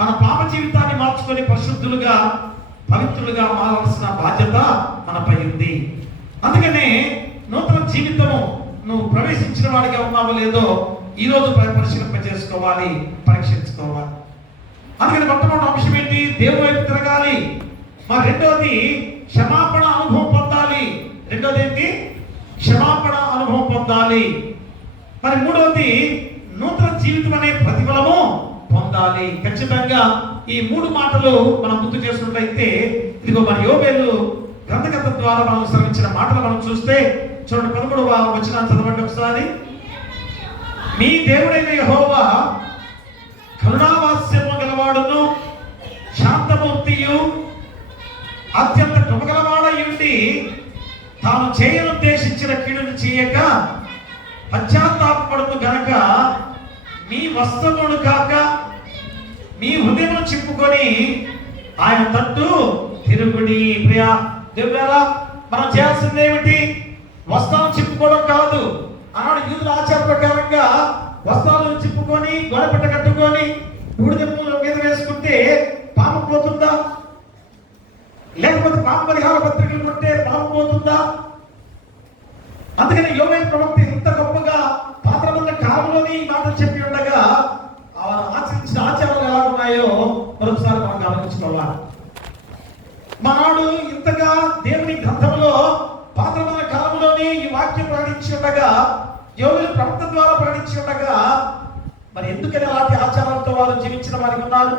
మన పాప జీవితాన్ని మార్చుకొని పరిశుద్ధులుగా పవిత్రులుగా మారాల్సిన బాధ్యత మనపై ఉంది. అందుకనే నూతన జీవితము నువ్వు ప్రవేశించిన వాడిగా ఉన్నావో లేదో ఈ రోజు పరిశీలింప చేసుకోవాలి, పరీక్షించుకోవాలి. అందుకని మొట్టమొదటి అంశం ఏంటి? దేవుని వైపు తిరగాలి. మరి రెండోది క్షమాపణ అనుభవం పొందాలి. రెండోది ఏంటి? క్షమాపణ అనుభవం పొందాలి. మరి మూడవది నూతన జీవితం అనే ప్రతిఫలము పొందాలి. ఖచ్చితంగా ఈ 3 మాటలు మనం గుర్తు చేసినట్లయితే, ఇదిగో మన యోబేలు గ్రంథకర్త ద్వారా మనం శ్రమించిన మాటలు మనం చూస్తే చూడండి, 13వ వచనాన్ని చదవండి ఒకసారి. మీ దేవుడైన యెహోవా కరుణావాత్సల్యము గలవాడును శాంతమూర్తియు అత్యంత కృపగలవాడై ఉండి తాను చేయనుద్దేశించిన కీడును చేయక పశ్చాత్తాపపడును గనక మీ వస్త్రమును కాక మీ హృదయమును చింపుకొని ఆయన తట్టు తిరుగుడి. ప్రియా దేవులారా, మనం చేయాల్సింది ఏమిటి? వస్త్రాలు చింపుకోవడం కాదు. ఆనాడు యూదుల ఆచార ప్రకారంగా వస్త్రాలను చింపుకొని గోడపెట్ట కట్టుకొని బూడిదెమ్మల మీద వేసుకుంటే పాపం పోతుందా? లేకపోతే పాప పరిహార పత్రికలు కొట్టే పాపం పోతుందా? అందుకని యోబేలు ప్రవక్త ఇంత గొప్పగా పాత్రమైన కాలంలోని ఈ మాటలు చెప్పి ఉండగా ఆచరించిన ఆచారాలు ఎలా ఉన్నాయో మరొకసారి మనం గమనించుకోవాలి. మనాడు ఇంతగా దేవుని గ్రంథంలో పాత్రమైన కాలంలోని ఈ వాక్యం ప్రకటించి ఉండగా, యోబేలు ప్రవక్త ద్వారా ప్రకటించి ఉండగా, మరి ఎందుకని అలాంటి ఆచారాలతో వారు జీవించిన వారికి ఉన్నారు?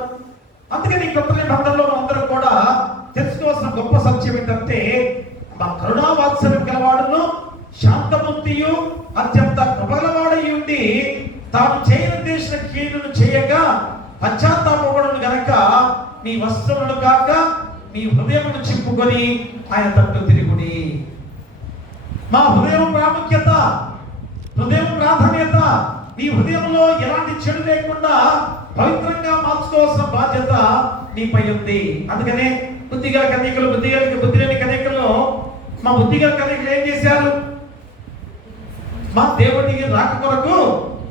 అందుకని కొత్త నిబంధనలో అందరూ కూడా తెలుసుకోవాల్సిన గొప్ప సత్యం ఏంటంటే, మా కరుణావాత్సల్యం గలవాడును శాంతమూర్తియు అత్యంత కృపగలవాడై ఉండి తాను చేయనుద్దేశించిన కీడును చేయగా పశ్చాత్తాపపడును గనక నీ వస్త్రములను కాక నీ హృదయమును చింపుకొని ఆయన తట్టు తిరుగుడి. మా హృదయం ప్రాముఖ్యత, హృదయం ప్రాధాన్యత. నీ హృదయంలో ఎలాంటి చెడు లేకుండా పవిత్రంగా మార్చుకోవాల్సిన బాధ్యత నీపై ఉంది. అందుకనే బుద్ధిగల కన్యకలు, బుద్ధి లేని కన్యకలు, మా బుద్ధిగల కన్యకలు ఏం చేశారు? మా దేవుడికి రాక కొరకు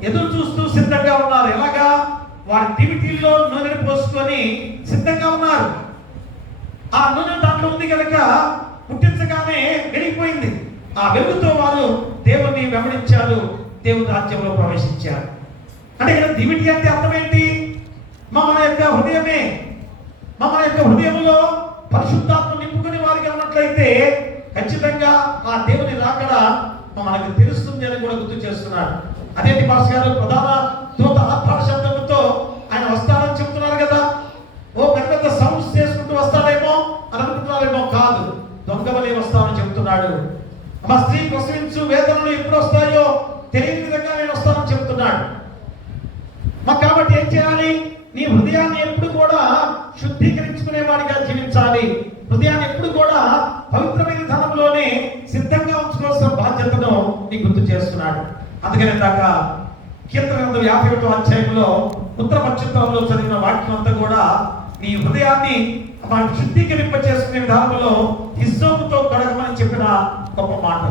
ఎదురు చూస్తూ సిద్ధంగా ఉన్నారు. ఎలాగా? వారి దివిటీల్లో నూనెని పోసుకొని సిద్ధంగా ఉన్నారు. ఆ నూనె దాంట్లో ఉంది కనుక పుట్టించగానే వెలిగిపోయింది. ఆ వెలుగుతో వారు దేవుని వెంబడించారు, దేవుని రాజ్యంలో ప్రవేశించారు. అంటే ఇక్కడ దివిటి అంటే అర్థం ఏంటి? మన యొక్క హృదయమే, మన యొక్క హృదయంలో పరిశుద్ధాత్మ నింపుకుని వారికి ఉన్నట్లయితే ఖచ్చితంగా ఆ దేవుని రాకడ మనకు తెలుస్తుంది అని కూడా గుర్తు చేస్తున్నాడు. అదేంటి పాస్ గారు, ప్రధాన దూత ఆత్మ శబ్దంతో ఆయన వస్తాడని చెప్తున్నారు కదా. ఓ పెద్ద సౌండ్స్ చేసుకుంటూ వస్తాడేమో అని అనుకుంటున్నారేమో, కాదు, దొంగవలే వస్తానని చెప్తున్నాడు. మా స్త్రీ ప్రసవించు వేదనలు ఎప్పుడు వస్తాయో తెలియని విధంగా నేను వస్తానని చెప్తున్నాడు. కాబట్టి ఏం చేయాలి? నీ హృదయాన్ని ఎప్పుడు కూడా శుద్ధీకరించుకునే వాడిగా జీవించాలి. హృదయాన్ని ఎప్పుడు కూడా పవిత్రమైన ధనంలోనే సిద్ధంగా ఉంచుకోవాల్సిన బాధ్యతను నీకు గుర్తు చేస్తున్నాడు. అందుకనే దాక కీర్తన 51వ అధ్యాయంలో ఉత్తర పశ్చిమంలో చదివిన వాక్యం అంతా కూడా నీ హృదయాన్ని శుద్ధీకరింప చేసుకునే విధానంలో హిస్సోపుతో కడగమని చెప్పిన గొప్ప మాట.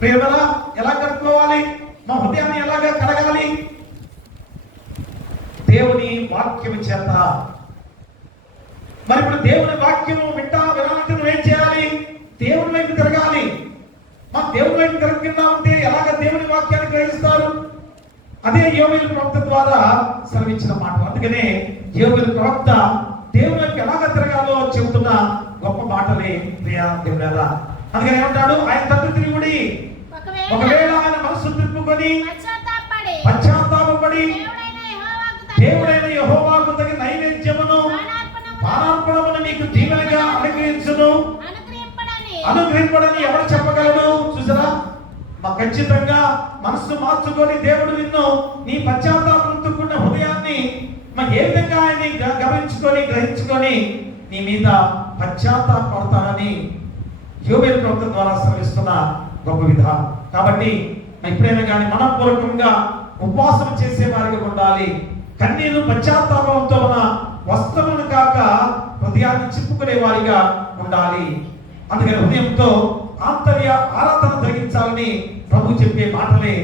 ప్రియమరా, ఎలా కడుక్కోవాలి? మా హృదయాన్ని ఎలాగా కడగాలి? దేవుని వాక్యము చేత. మరి ఇప్పుడు దేవుని వాక్యము వినాలంటే నువ్వేం చేయాలి? దేవుని వైపు తిరగాలి. మా దేవుని వైపు తిరగకుండా ఉంటే ఎలాగ దేవుని వాక్యాన్ని గ్రహిస్తారు? అదే యోవేలు ప్రవక్త ద్వారా సెలవిచ్చిన మాట. అందుకనే యోవేలు ప్రవక్త దేవుని వైపు ఎలాగ తిరగాలో చెబుతున్న గొప్ప మాటలే ప్రియా దేవుడా. అందుకని ఏమంటాడు? ఆయన తట్టు తిరుగుడి, ఒకవేళ ఆయన మనసు తిప్పుకొని పశ్చాత్తాపడి దేవుడైన యెహోవాకు తగిన నైవేద్యమును పానార్పణమును నీకు దీవెనగా అనుగ్రహింపడని ఎవరు చెప్పగలడు? చూసారా, ఖచ్చితంగా మనసు మార్చుకొని దేవుడు నిన్ను నీ పశ్చాత్తాపంతుకున్న హృదయాన్ని ఏ విధంగా ఆయన్ని గమనించుకొని గ్రహించుకొని నీ మీద పశ్చాత్తాపడతానని యోవేలు ప్రవక్త ద్వారా శ్రమిస్తున్న గొప్ప విధానం. కాబట్టి ఎప్పుడైనా కానీ మనపూర్వకంగా ఉపవాసం చేసే వారికి ఉండాలి. కన్నీరు పశ్చాత్తాపంతో మన వస్త్రములను కాక హృదయాన్ని చిప్పుకునే వారిగా ఉండాలి. అందుకని హృదయంతో ఆంతర్య ఆరాధన జరిగించాలని ప్రభు చెప్పే మాటలే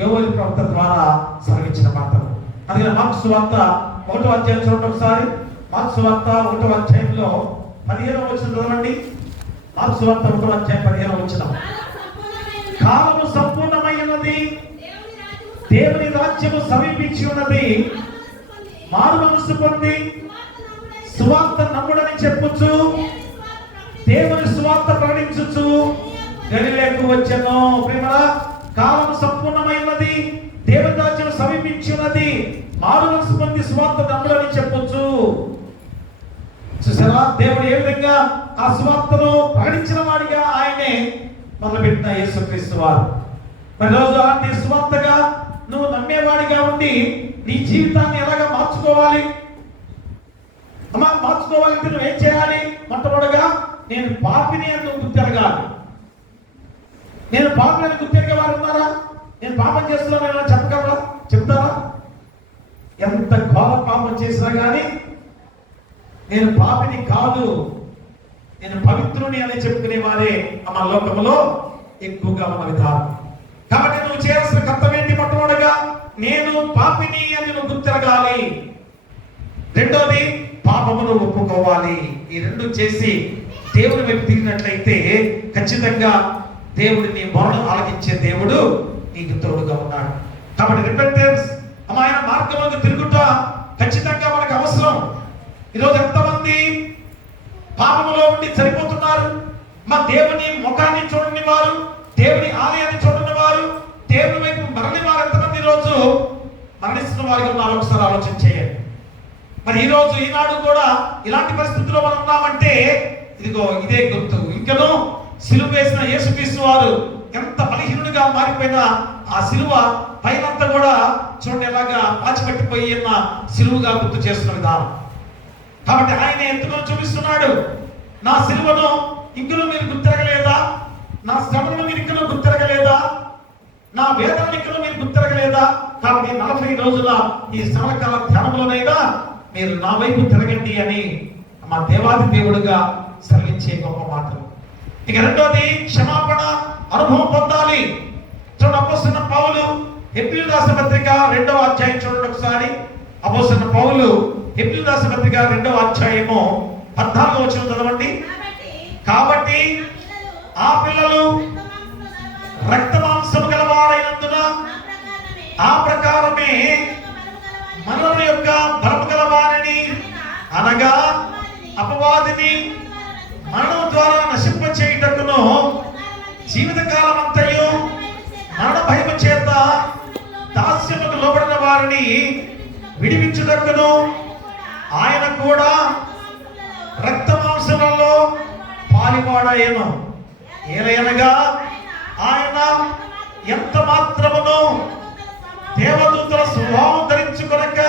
యోవేలు ప్రవక్త ద్వారా సెలవిచ్చిన మాటలు. అందుకని మార్క్స్ వార్త 1వ అధ్యాయం చూడండి ఒకసారి. మార్క్స్ వార్త 1వ అధ్యాయంలో 15వ వచనం చదవండి. మార్క్స్ వార్త 1వ అధ్యాయం 15వ వచనం. కాలము సంపూర్ణమైనది, దేవుని రాజ్యము సమీపించి ఉన్నది, మారు మనసు పొంది సువార్త నమ్ముడని చెప్పుచు దేవుని సువార్త ప్రకటించుచు గలిలయకు వచ్చెను. ప్రేమరా, కాలము సంపూర్ణమైనది, దేవుని రాజ్యం సమీపించి ఉన్నది, మారు మనసు పొంది సువార్త నమ్ముడని చెప్పొచ్చు. చూసారా, దేవుడు ఏ విధంగా ఆ సువార్తను ప్రకటించిన వాడిగా ఆయనే మొదలుపెట్టిన యేసుక్రీస్తు వారు. మరి రోజు అలాంటి సువార్తగా నువ్వు నమ్మేవాడిగా ఉండి నీ జీవితాన్ని ఎలాగా మార్చుకోవాలి? మార్చుకోవాలంటే నువ్వు ఏం చేయాలి? మొట్టమొదటిగా నేను పాపిని అని నువ్వు గుర్తెరగాలి. నేను పాపిని అని గుర్తెరిగే వారు ఉన్నారా? నేను పాపం చేస్తున్నాను చెప్పగలరా? చెప్తారా? ఎంత ఘోర పాపం చేసినా కానీ నేను పాపిని కాదు, నేను పవిత్రుని అని చెప్పుకునే వారే మన లోకంలో ఎక్కువగా ఉన్న విధానం. కాబట్టి నువ్వు చేయాల్సిన కర్తవ్యం ఏంటి? మొట్టమొదటిగా నేను పాపిని అని నువ్వు గుర్తిరగాలి. రెండోది పాపమును ఒప్పుకోవాలి. ఈ రెండు చేసి దేవుని వైపు తిరిగినట్లయితే ఖచ్చితంగా దేవుడిని మొరను ఆలకించే దేవుడు నీకు తోడుగా ఉన్నాడు. కాబట్టి రిపెంటెన్స్, ఆయన మార్గంలోకి తిరుగుట ఖచ్చితంగా మనకు అవసరం. ఈరోజు ఎంతమంది పాపములో ఉండి చనిపోతున్నారు? మా దేవుని ముఖాన్ని చూడని వారు, దేవుని ఆలయాన్ని చూడని వారు, దేవుని వైపు మరలి వారు ఎంతమంది ఈరోజు మరణిస్తున్న వారిగా ఉన్నారు? ఒకసారి ఆలోచన చేయండి. మరి ఈరోజు ఈనాడు కూడా ఇలాంటి పరిస్థితుల్లో మనం ఉన్నామంటే ఇదిగో ఇదే గుర్తు. ఇంకనూ సిలువ వేసిన యేసుక్రీస్తు వారు ఎంత బలహీనుడిగా మారిపోయినా ఆ సిలువ పైనంతా కూడా చూడండి ఎలాగా పాచిపెట్టిపోయి ఉన్న సిలువగా గుర్తు చేస్తున్న విధానం. కాబట్టి ఆయన ఎత్తుకొని చూపిస్తున్నాడు, నా సిలువను ఇంకనూ మీరు గుర్తిరగలేదా? నా శ్రమను మీరు ఇంకనూ గుర్తిరగలేదా? నా వేదనను ఇంకనూ మీరు గుర్తిరగలేదా? కాబట్టి 40 రోజుల ఈ శ్రమకాల ధ్యానంలోనైనా మీరు నా వైపు తిరగండి అని మా దేవాది దేవుడుగా సెలవిచ్చే గొప్ప మాటలు. ఇక రెండోది క్షమాపణ అనుభవం పొందాలి. చూడండి, అపోస్తలుడైన పౌలు హెబ్రీయుల రాసిన పత్రిక 2వ అధ్యాయం చూడండి ఒకసారి. అపోస్తలుడైన పౌలు హెబ్రీయుల రాసిన పత్రిక 2వ అధ్యాయము 14వ వచనం చదవండి. కాబట్టి ఆ పిల్లలు రక్త మాంసము గలవారైనందున ఆ ప్రకారమే మరణం యొక్క బలము గలవారిని అనగా అపవాదిని మరణం ద్వారా నశింప చేయుటకును జీవితకాలం అంతయు మరణ భయము చేత దాస్యముకు లోబడిన వారిని విడిపించుటకును ఆయన కూడా రక్త మాంసములలో పాలివాడాయను. ఏలయనగా ఆయన ఎంత మాత్రమును దేవదూతల స్వభావం ధరించుకొనక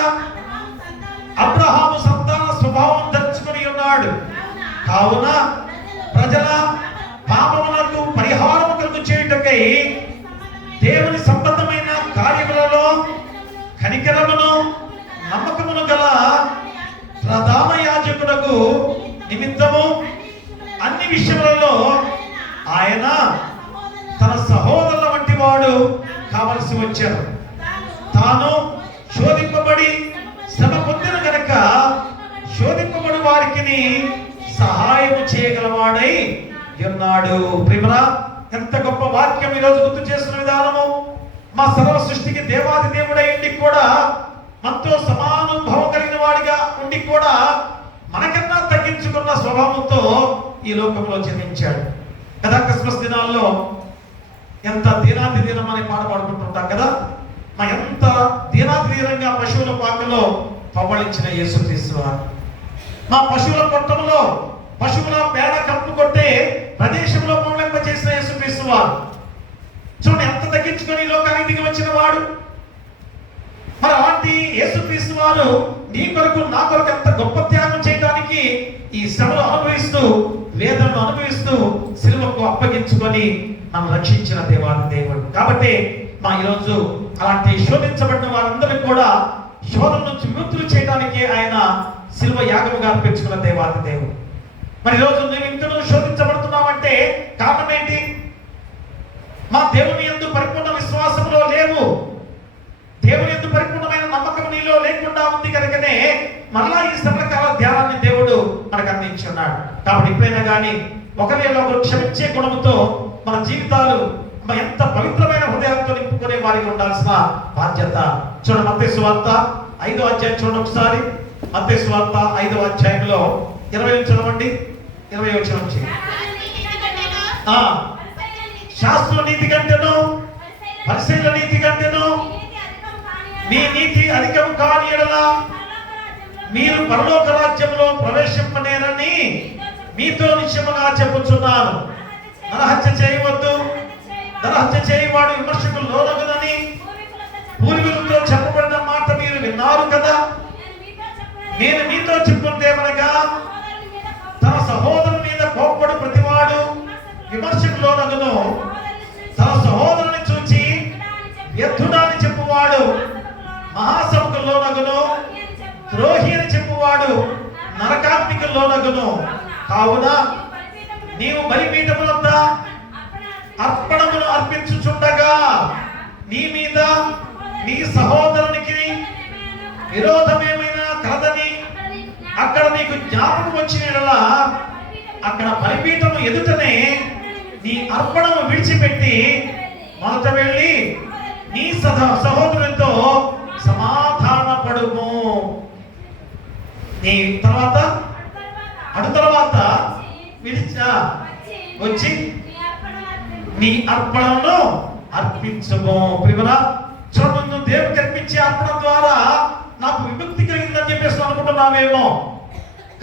అబ్రహాము సంతాన స్వభావం ధరించుకొని ఉన్నాడు. కావున ప్రజల పాపములకు పరిహారము కలుగు చేయుటకై దేవుని సంబంధమైన కార్యములలో కనికరమును నమ్మకమును గల ప్రధాన యాజకునకు నిమిత్తము అన్ని విషయములలో ఆయన తన సహోదరుల వంటి వాడు కావలసి వచ్చారు. తాను శోధింపబడి శ్రమ పొందిన గనక శోధింపబడి వారికి సహాయం చేయగలవాడై ఉన్నాడు. ప్రియరా, ఎంత గొప్ప వాక్యం ఈరోజు గుర్తు చేస్తున్న విధానము. మా సర్వ సృష్టికి దేవాది దేవుడై ఉండి కూడా మనతో సమానుభవం కలిగిన వాడిగా ఉండి కూడా మనకన్నా తగ్గించుకున్న స్వభావంతో ఈ లోకంలో జన్మించాడు కదా. క్రిస్మస్ దినాల్లో ఎంత దీనాతి దీనం అనే పాట పాడుకుంటుంటాం కదా. ఎంత దీనాతి దీనంగా పశువుల పాకలో పవ్వళించిన యేసుక్రీస్తు వారు, మా పశువుల కొట్టంలో పశువుల పేడ కప్పు కొట్టే ప్రదేశంలో పౌలింప చేసిన యేసుక్రీస్తు వారు చూడండి, ఎంత తగ్గించుకొని లోకానికి దిగి వచ్చిన వాడు. మరి అలాంటి యేసుక్రీస్తు వారు నీ కొరకు నా కొరకు ఎంత గొప్ప త్యాగం చేయడానికి ఈ శ్రమను అనుభవిస్తూ వేదనను అనుభవిస్తూ సిలువకు అప్పగించుకొని మనం రక్షించిన దేవాది దేవుడు. కాబట్టి మా ఈరోజు అలాంటి శోధించబడిన వారందరూ కూడా శోధన నుంచి విముక్తులు చేయడానికి ఆయన సిలువ యాగముగా అర్పించుకున్న దేవాది దేవుడు. మరి ఈరోజు నువ్వు ఇంకనూ శోధించబడుతున్నావంటే కారణం ఏంటి? మా దేవుని యందు పరిపూర్ణ విశ్వాసంలో లేవు. దేవుని యందు పరిపూర్ణమైన నమ్మకం నీలో లేకుండా ఉంది కనుకనే మరలా ఈ శ్రమకాల ధ్యానాన్ని దేవుడు మనకు అందించి ఉన్నాడు. కాబట్టి ఎప్పుడైనా కానీ ఒకరిలో ఒకరు క్షమించే గుణముతో మన జీవితాలు ఎంత పవిత్రమైన హృదయాలతో నింపుకునే వారికి ఉండాల్సిన బాధ్యత. చూడండి, మత్తయి సువార్త 5వ అధ్యాయం చూడండి ఒకసారి. మత్తయి సువార్త 5వ అధ్యాయంలో 20 చదవండి. 20 వచనం నుంచి శాస్త్ర నీతి కంటేను పరిశీలన నీతి కంటేను మీ నీతి అధికం కాని యెడల మీరు పరలోక రాజ్యంలో ప్రవేశింపనేరని మీతో నిశ్చయముగా చెప్పుచున్నాను. నరహత్య చేయవద్దు, నరహత్య చేయవాడు విమర్శకులు లోనగునని పూర్వీకులతో చెప్పబడిన మాట మీరు విన్నారు కదా. నేను మీతో చెప్పుకుంటేమనగా తన సహోదరుని మీద కోప్పడు ప్రతివాడు విమర్శకు లోనగును, తన సహోదరుని చూచి వ్యర్థుడాన్ని చెప్పువాడు మహాసభకు లోనగును, ద్రోహి అని చెప్పువాడు నరకాగ్నికి లోనగును. కావున నీవు బలిపీఠము వద్ద అర్పణమును అర్పించుచుండగా నీ మీద నీ సహోదరునికి విరోధమేమైనా కలదని అక్కడ నీకు జ్ఞాపకం వచ్చిన అక్కడ బలిపీఠము ఎదుటనే నీ అర్పణము విడిచిపెట్టి మొదట వెళ్ళి నీ సహోదరునితో సమాధాన పడుము. నీ తర్వాత వచ్చి నీ అర్పణను అర్పించము. ప్రియరా, చూడండి, దేవుడికి అర్పించే అర్పణ ద్వారా నాకు విముక్తి కలిగిందని చెప్పేసి అనుకుంటున్నావేమో.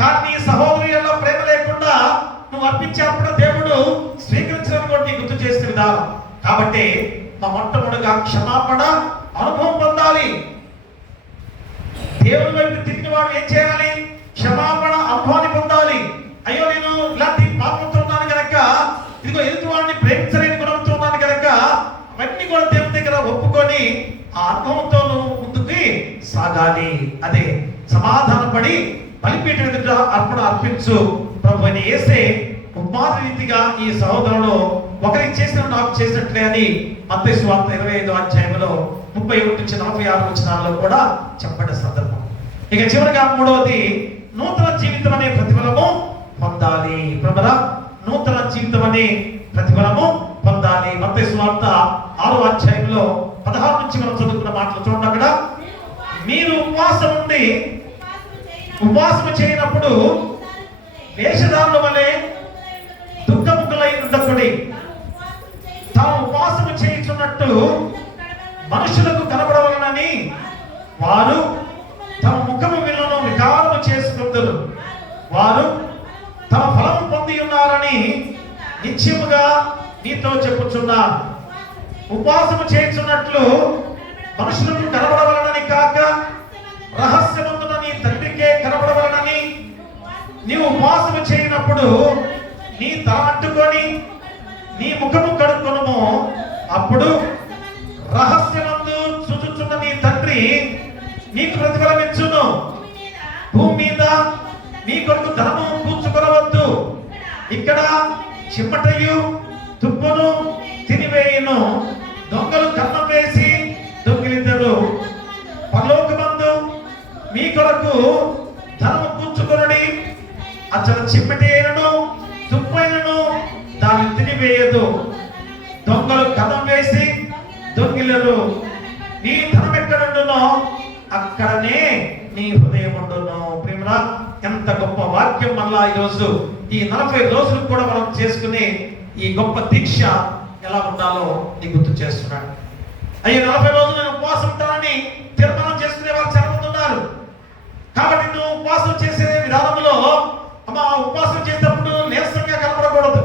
కానీ నీ సహోదరి ఎలా ప్రేమ లేకుండా నువ్వు అర్పించే అర్పణ దేవుడు స్వీకరించడం కూడా నీ గుర్తు చేసిన విధానం. కాబట్టి మా మొట్టమొదటిగా క్షమాపణ అనుభవం పొందాలి. దేవుని వైపు తిరిగిన వాడు ఏం చేయాలి? క్షమాపణ అనుభవాన్ని పొందాలి. అయ్యో, నేను ఇలాంటి పాపంతో ఉన్నాను కనుక, ఇదిగో ఎదుటి వాడిని ప్రేమించలేని గుణంతో ఉన్నాను కనుక అవన్నీ కూడా దేవుని దగ్గర ఒప్పుకొని ఆ అనుభవంతో ముందుకు సాగాలి. అదే సమాధానపడి బలిపీఠం ఎదుట అర్పణ అర్పించు ప్రభు అని యేసే ఉపాధి రీతిగా ఈ సహోదరుడు ఒకరికి చేసిన నాకు చేసినట్లే అని మత్తయి సువార్త 25వ అధ్యాయంలో 31 నుంచి 46 వచనాల్లో కూడా చెప్పబడిన సందర్భం. ఇక చివరిగా మూడవది నూతన జీవితం అనే ప్రతిఫలము పొందాలి. ప్రభువా, నూతన జీవితం అనే ప్రతిఫలము పొందాలి. మత్తయి సువార్త 6వ అధ్యాయంలో 16 నుంచి మనం చదువుకున్న మాటలు చూడండి. అక్కడ మీరు ఉపవాసం చేయనప్పుడు వేషధారుల వలె దుఃఖముఖులై ఉండకుడి. తాము ఉపవాసము చేయుచున్నట్టు మనుషులకు కనబడవలనని వారు తమ ముఖము విలువను వికారము చేసుకుందరు. వారు తమ ఫలము పొంది ఉన్నారని నిశ్చయముగా నీతో చెప్పుచున్నాను. ఉపవాసము చేయుచున్నట్లు మనుషులకు కనబడవలనని కాక రహస్యమందున నీ తండ్రికే కనబడవలనని నీవు ఉపవాసము చేయనప్పుడు నీ తల అంటుకొని నీ ముఖము కడుక్కొనుము. అప్పుడు రహస్యమందు చూచుచున్న నీ తండ్రి నీకు ప్రతిఫలమిచ్చును. భూమి మీద నీ కొరకు ధనము కూర్చుకొనవద్దు. ఇక్కడ చిమ్మటయు తుప్పును తినివేయును. దొంగలు కన్నం వేసి దొంగిలిద్దరు. పరలోకమందు మీ కొరకు ధనము కూర్చుకొనుడి. అచ్చట చిమ్మటి అయినను తుప్పైనను దాన్ని తినివేయదు. దొంగలు కన్నం వేసి దొంగిలరు. నీ ధనం ఎక్కడుండునో అక్కడనే నీ హృదయం ఉండును. ప్రేమరా, ఎంత గొప్ప వాక్యం! మళ్ళా ఈరోజు ఈ 40 రోజులు కూడా మనం చేసుకునే ఈ గొప్ప దీక్ష ఎలా ఉండాలో నీ గుర్తు చేస్తున్నాడు. అయ్యే 40 రోజులు నేను ఉపవాసం ఉంటానని తీర్మానం చేసుకునే వాళ్ళు చాలా మంది ఉన్నారు. కాబట్టి నువ్వు ఉపవాసం చేసే విధానంలో ఉపవాసం చేసేటప్పుడు నీరసంగా కనపడకూడదు,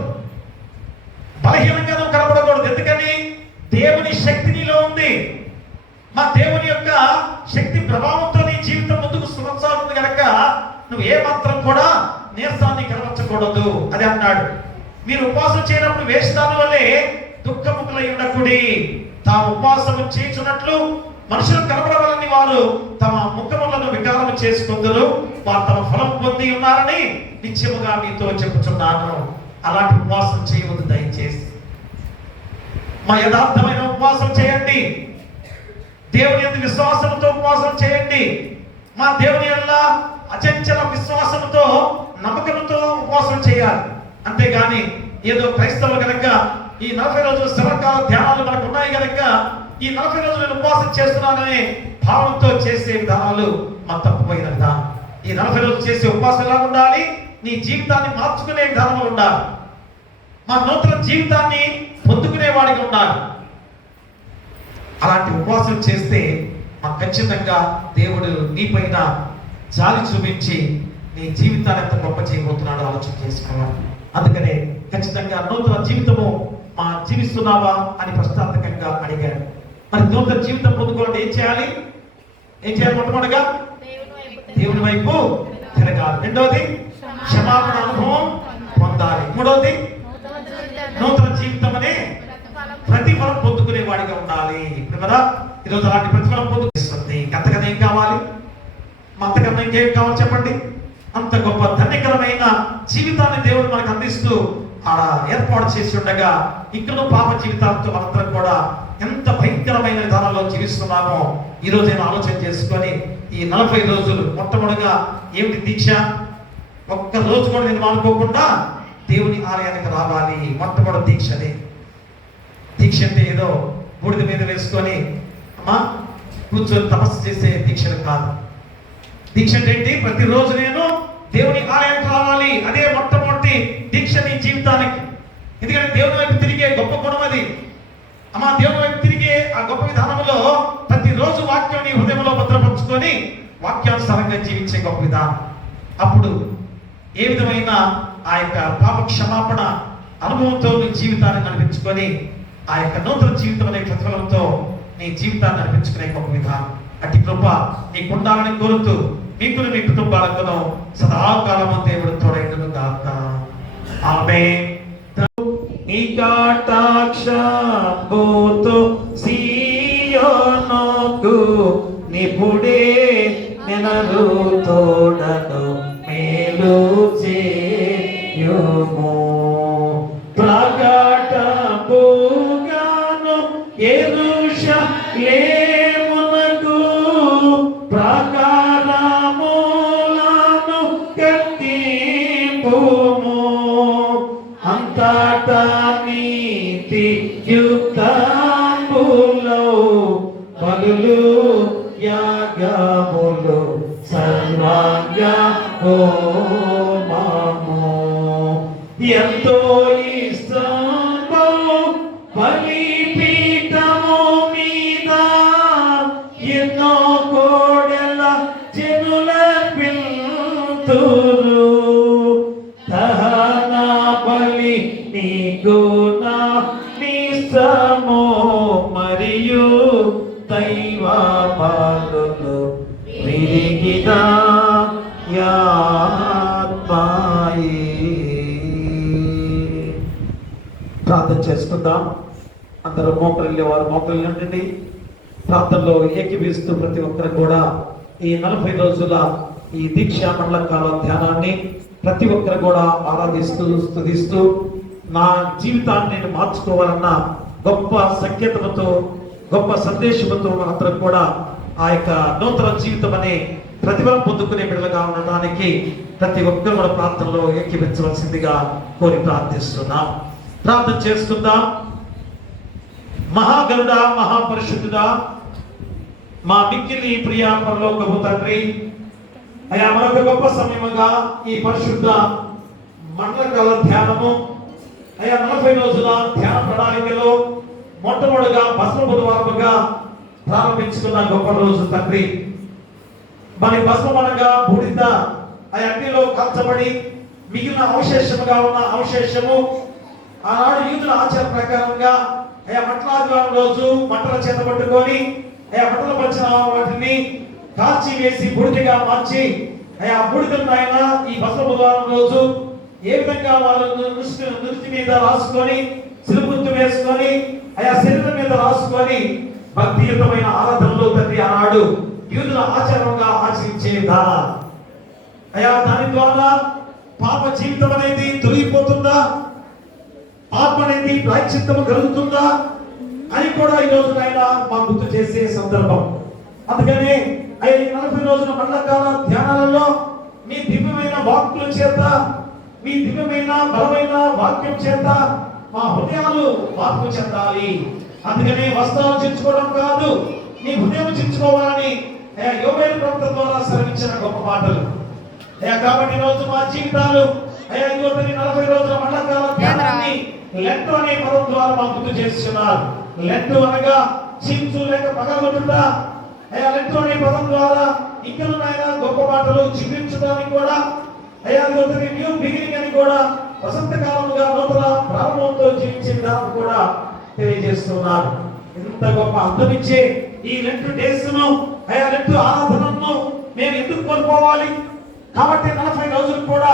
బలహీనంగా నువ్వు కనపడకూడదు. ఎందుకని? దేవుని శక్తి నీలో ఉంది. మా దేవుని యొక్క శక్తి ప్రభావంతో నీ జీవితం ముందుకు కొనసాగుతుంది కనుక నువ్వు ఏ మాత్రం కూడా నీరసాన్ని కనపరచకూడదు. అది అన్నాడు. మీరు ఉపవాసం చేయనప్పుడు వేషధారుల వలె దుఃఖముఖులై ఉండకుడి. తాము ఉపవాసము చేయుచున్నట్లు మనుషులు కనబడవలని వారు తమ ముఖములను వికారము చేసుకుందరు. వారు తమ ఫలం పొంది ఉన్నారని నిత్యముగా మీతో చెప్పుచున్నాను. అలాంటి ఉపవాసం చేయవద్దు దయచేసి. మా యథార్థమైన ఉపవాసం చేయండి. దేవుని యందు విశ్వాసంతో ఉపవాసం చేయండి. మా దేవుని యందు అచంచల విశ్వాసంతో నమ్మకంతో ఉపవాసం చేయాలి. అంతేగాని ఏదో క్రైస్తవులు కనుక ఈ 40 రోజుల శ్రమకాల ధ్యానాలు మనకు ఉన్నాయి కనుక ఈ 40 రోజులు నేను ఉపవాసం చేస్తున్నాననే భావంతో చేసే విధానాలు మన తప్పుపోయిన విధానం. ఈ 40 రోజులు చేసే ఉపవాసం ఎలా ఉండాలి? నీ జీవితాన్ని మార్చుకునే విధానంలో ఉండాలి. మా నూతన జీవితాన్ని పొందుకునే వాడికి ఉండాలి. అలాంటి ఉపవాసం చేస్తే మాకు ఖచ్చితంగా దేవుడు నీ పైన జాలి చూపించి నీ జీవితాన్ని ఎంత గొప్ప చేయబోతున్నాడో ఆలోచన చేసుకోవాలి. అందుకనే ఖచ్చితంగా నూతన జీవితము జీవిస్తున్నావా అని ప్రశ్నార్థకంగా అడిగాడు. మరి నూతన జీవితం పొందుకోవాలంటే ఏం చేయాలి? మొట్టమొదటిగా దేవుని వైపు తిరగాలి. రెండవది క్షమాపణ అనుభవం పొందాలి. మూడవది నూతన జీవితం అనే ప్రతిఫలం పొందుకునే వాడిగా ఉండాలి. కదా ఈరోజు అలాంటి ప్రతిఫలం పొందుకుంటుంది. అంతకన్నా ఏం కావాలి? అంతకన్నా ఇంకేం కావాలి చెప్పండి? అంత గొప్ప ధన్యకరమైన జీవితాన్ని దేవుడు మనకు అందిస్తూ ఆడ ఏర్పాటు చేసి ఉండగా ఇక్కడ పాప జీవితాలతో మనందరం కూడా ఎంత భయంకరమైన విధానంలో జీవిస్తున్నామో ఈ రోజు నేను ఆలోచన చేసుకొని ఈ 40 రోజులు మొట్టమొదటిగా ఏమిటి దీక్ష? ఒక్క రోజు కూడా నేను మానుకోకుండా దేవుని ఆలయానికి రావాలి. మొట్టమొదటి దీక్షనే. దీక్ష అంటే ఏదో బూడిద మీద వేసుకొని కూర్చొని తపస్సు చేసే దీక్షలు కాదు. దీక్ష అంటే ఏంటి? ప్రతిరోజు నేను దేవుని ఆలయానికి రావాలి. అదే మొట్టమొదటి దీక్ష నీ జీవితానికి. ఎందుకంటే దేవుని వైపు తిరిగే గొప్ప గుణం అది. దేవుని వైపు తిరిగే ఆ గొప్ప విధానంలో ప్రతిరోజు వాక్యం నీ హృదయంలో భద్రపరుచుకొని వాక్యానుసారంగా జీవించే గొప్ప విధానం. అప్పుడు ఏ విధమైన ఆ యొక్క పాప క్షమాపణ అనుభవంతో నీ జీవితాన్ని నడిపించుకొని ఆ యొక్క నూతన జీవితం అనే ప్రతిఫలంతో నీ జీవితాన్ని నడిపించుకునే గొప్ప విధానం. అట్టి కృప నీకు ఉండాలని కోరుతూ మీకు మీ కుటుంబాలకు సదాకాలము దేవుడు తోడైండును గాక. ఆమేన్. నీ కటాక్షంబుతో సియోనుకు నిపుడే నెనరు తోడను మేలు చేయుము. ప్రకటముగాను యెరూషలేమునకు ప్రాకారములను అంతటా నీతి యుక్తంబులో పలులు యాగములు సర్వాంగ హోమము ఎంతో ఇష్టము బలిపీఠము మీద ఎన్నో కోడెల జనుల పిల్తురు దహన బలి నీకు నా నిస్తమో మరియు దైవ బలులు విరిగిన యాత్మాయి. ప్రార్థన చేసుకుందాం. అందరూ మోకరిల్లి వారు మోకరిల్లి ఉండండి. ప్రార్థనలో ఏకీభవిస్తూ ప్రతి ఒక్కరు కూడా ఈ 40 రోజుల ఈ దీక్షా మండల కాల ధ్యానాన్ని ప్రతి ఒక్కరు కూడా ఆరాధిస్తూ స్తుతిస్తూ నా జీవితాన్ని నేను మార్చుకోవాలన్న గొప్ప సంకేతముతో గొప్ప సందేశముతో మనందరం కూడా ఆ యొక్క నూతన జీవితం అనే ప్రతిఫలం పొందుకునే బిడ్డలుగా ఉండడానికి ప్రతి ఒక్కరు మన ప్రార్థనలో ఏకీభవించవలసిందిగా కోరి ప్రార్థిస్తున్నాం. ప్రార్థన చేసుకుందాం. మహాగరుడా, మహాపరిశుద్ధుడా, మా మిక్కిలి ప్రియ పరలోకపు తండ్రి, అయా మరొక గొప్ప సమయముగా ఈ పరిశుద్ధ మండలకాల ధ్యానము అయా 40 రోజుల ధ్యాన ప్రణాళికలో మొట్టమొదటిగా భస్మ బుధవారముగా ప్రారంభించుకున్న గొప్ప రోజు తండ్రి. మరి భస్మమనగా బూడిద ఆ అగ్నిలో కాల్చబడి మిగిలిన అవశేషముగా ఉన్న అవశేషము ఆనాడు యూదుల ఆచార ప్రకారంగా అయా మట్లాదివారం రోజు మంటల చేత పట్టుకొని అయా మంటలు పంచిన వాటిని కాల్చి వేసి బూడిదగా మార్చి అయా బూడిదను ఆయన ఈ భస్మ బుధవారం రోజు ఏ విధంగా వాళ్ళు నుదుటి మీద రాసుకొని సిలుగుర్తు వేసుకొని అయా శరీరం మీద రాసుకొని భక్తియుతమైన ఆరాధనలో తండ్రి ఆనాడు యూదుల ఆచారంగా ఆచరించే దాన అయా దాని ద్వారా పాప జీవితం అనేది తొలగిపోతుందా, ఆత్మ అనేది ప్రాయశ్చిత్తము కలుగుతుందా అని కూడా ఈ రోజు ఆయన మా గుర్తు చేసే సందర్భం. అందుకని అయ్యా ఈ 40 రోజుల మండలకాల ధ్యానాలలో మీ దివ్యమైన వాక్కుల చేత మీ దివ్యమైన బలమైన వాక్యం చేత మా హృదయాలు మార్పు చెందాలి. అందుకనే వస్త్రాలు చించుకోవడం కాదు, నీ హృదయం చించుకోవాలని యోవేలు ప్రవక్త ద్వారా సెలవించిన గొప్ప మాటలు. కాబట్టి ఈ రోజు మా జీవితాలు 40 రోజుల మండలకాల ధ్యానాన్ని లెంట్ అనే పదం ద్వారా మా గుర్తు చేస్తున్నారు. లెంట్ అనగా చించు లేక పగలగొట్టుట. లెంట్ అనే పదం ద్వారా ఇక్కడ గొప్ప మాటలు చిగురించడానికి కూడా న్యూ బిగినింగ్ అని కూడా వసంతకాలముగా నూతన ప్రారంభంతో జీవించే దాన్ని కూడా తెలియజేస్తున్నారు. ఇంత గొప్ప అందమిచ్చే ఈ లెంట్ డేస్ ను లెంట్ ఆరాధనను మేము ఎందుకు కోల్పోవాలి? కాబట్టి 40 రోజులు కూడా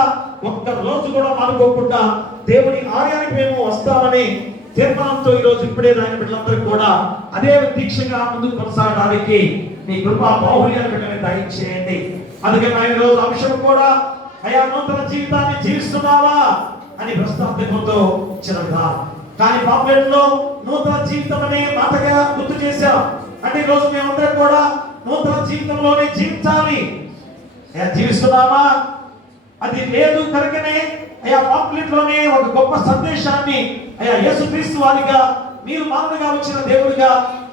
ఒక్క రోజు కూడా మానుకోకుండా దేవుని ఆలయానికి మేము వస్తామని తీర్మానంతో ఈ రోజు ఇప్పుడే ఆయన బిడ్డలందరూ కూడా అదే దీక్షగా ముందుకు కొనసాగడానికి మీ కృపా బాహుళ్యాన్ని బిడ్డని దయచేయండి. అందుకని ఆయన రోజు అంశం కూడా అయా నూతన జీవితాన్ని జీవిస్తున్నావా అని ప్రశ్నార్థకంతో ఇచ్చినగా, కానీ పాంప్లెట్ లో నూతన జీవితం అనే మాటగా గుర్తు చేశాం. అంటే ఈ రోజు మేమందరం కూడా నూతన జీవితంలోనే జీవించాలి. జీవిస్తున్నామా? అది లేదు కనుకనే అయా పాంప్లెట్ లోనే ఒక గొప్ప సందేశాన్ని అయా యేసుక్రీస్తు వారిగా మీరు మానవుడిగా వచ్చిన దేవుడిగా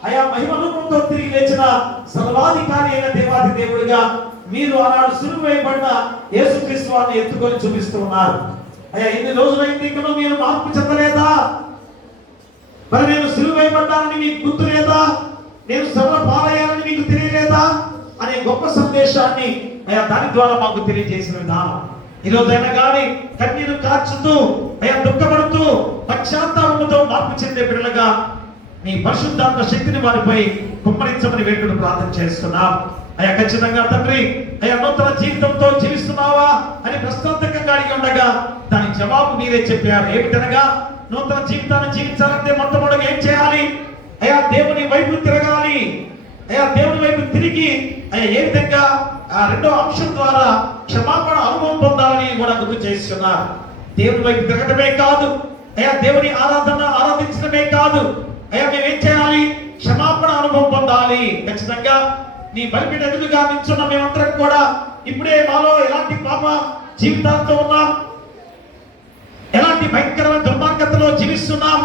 అయా మహిమ రూపంతో తిరిగి లేచిన సర్వాధికారి అయిన దేవాది దేవుడిగా మీరు ఆనాడు సిలువ వేయబడిన యేసుక్రీస్తు వారిని ఎత్తుకొని చూపిస్తూ ఉన్నారు. అయ్యా ఎన్ని రోజులైంది ఇంకా మీరు మార్పు చెందలేదా? మరి నేను సిలువ వేయబడ్డానని మీకు గుర్తు లేదా? నేను శ్రమ పాలయ్యానని మీకు తెలియలేదా అనే గొప్ప సందేశాన్ని అయ్యా దాని ద్వారా మాకు తెలియజేసిన విధానం. ఈ రోజైనా కానీ కన్నీరు కార్చుతూ అయ్యా దుఃఖపడుతూ పశ్చాత్తాపంతో మార్పు చెందే బిడ్డలుగా మీ పరిశుద్ధాత్మ శక్తిని వారిపై కుమ్మరించమని వేడుకను ప్రార్థన చేస్తున్నాం. అయ్యా ఖచ్చితంగా తండ్రి అయ్యా నూతన జీవితంతో జీవిస్తున్నావా అని ప్రశ్నార్థకంగా అడిగి ఉండగా దానికి జవాబు మీరే చెప్పారు. ఏమిటనగా నూతన జీవితాన్ని జీవించాలంటే మొట్టమొదటిగా ఏం చేయాలి? అయ్యా దేవుని వైపు తిరగాలి. అయ్యా దేవుని వైపు తిరిగి అయ్యా ఏ విధంగా ఆ రెండో అంశం ద్వారా క్షమాపణ అనుభవం పొందాలని కూడా గుర్తు చేస్తున్నారు. దేవుని వైపు తిరగటమే కాదు, అయ్యా దేవుని ఆరాధించడమే కాదు, అయ్యా మేమేం చేయాలి? క్షమాపణ అనుభవం పొందాలి. ఖచ్చితంగా నీ బలిపీఠ ఎదురుగా నిల్చున్న మేమందరం కూడా ఇప్పుడే మాలో ఎలాంటి పాప జీవితాలతో ఉన్నాం, భయంకరమైన దుర్మార్గతలో జీవిస్తున్నాం,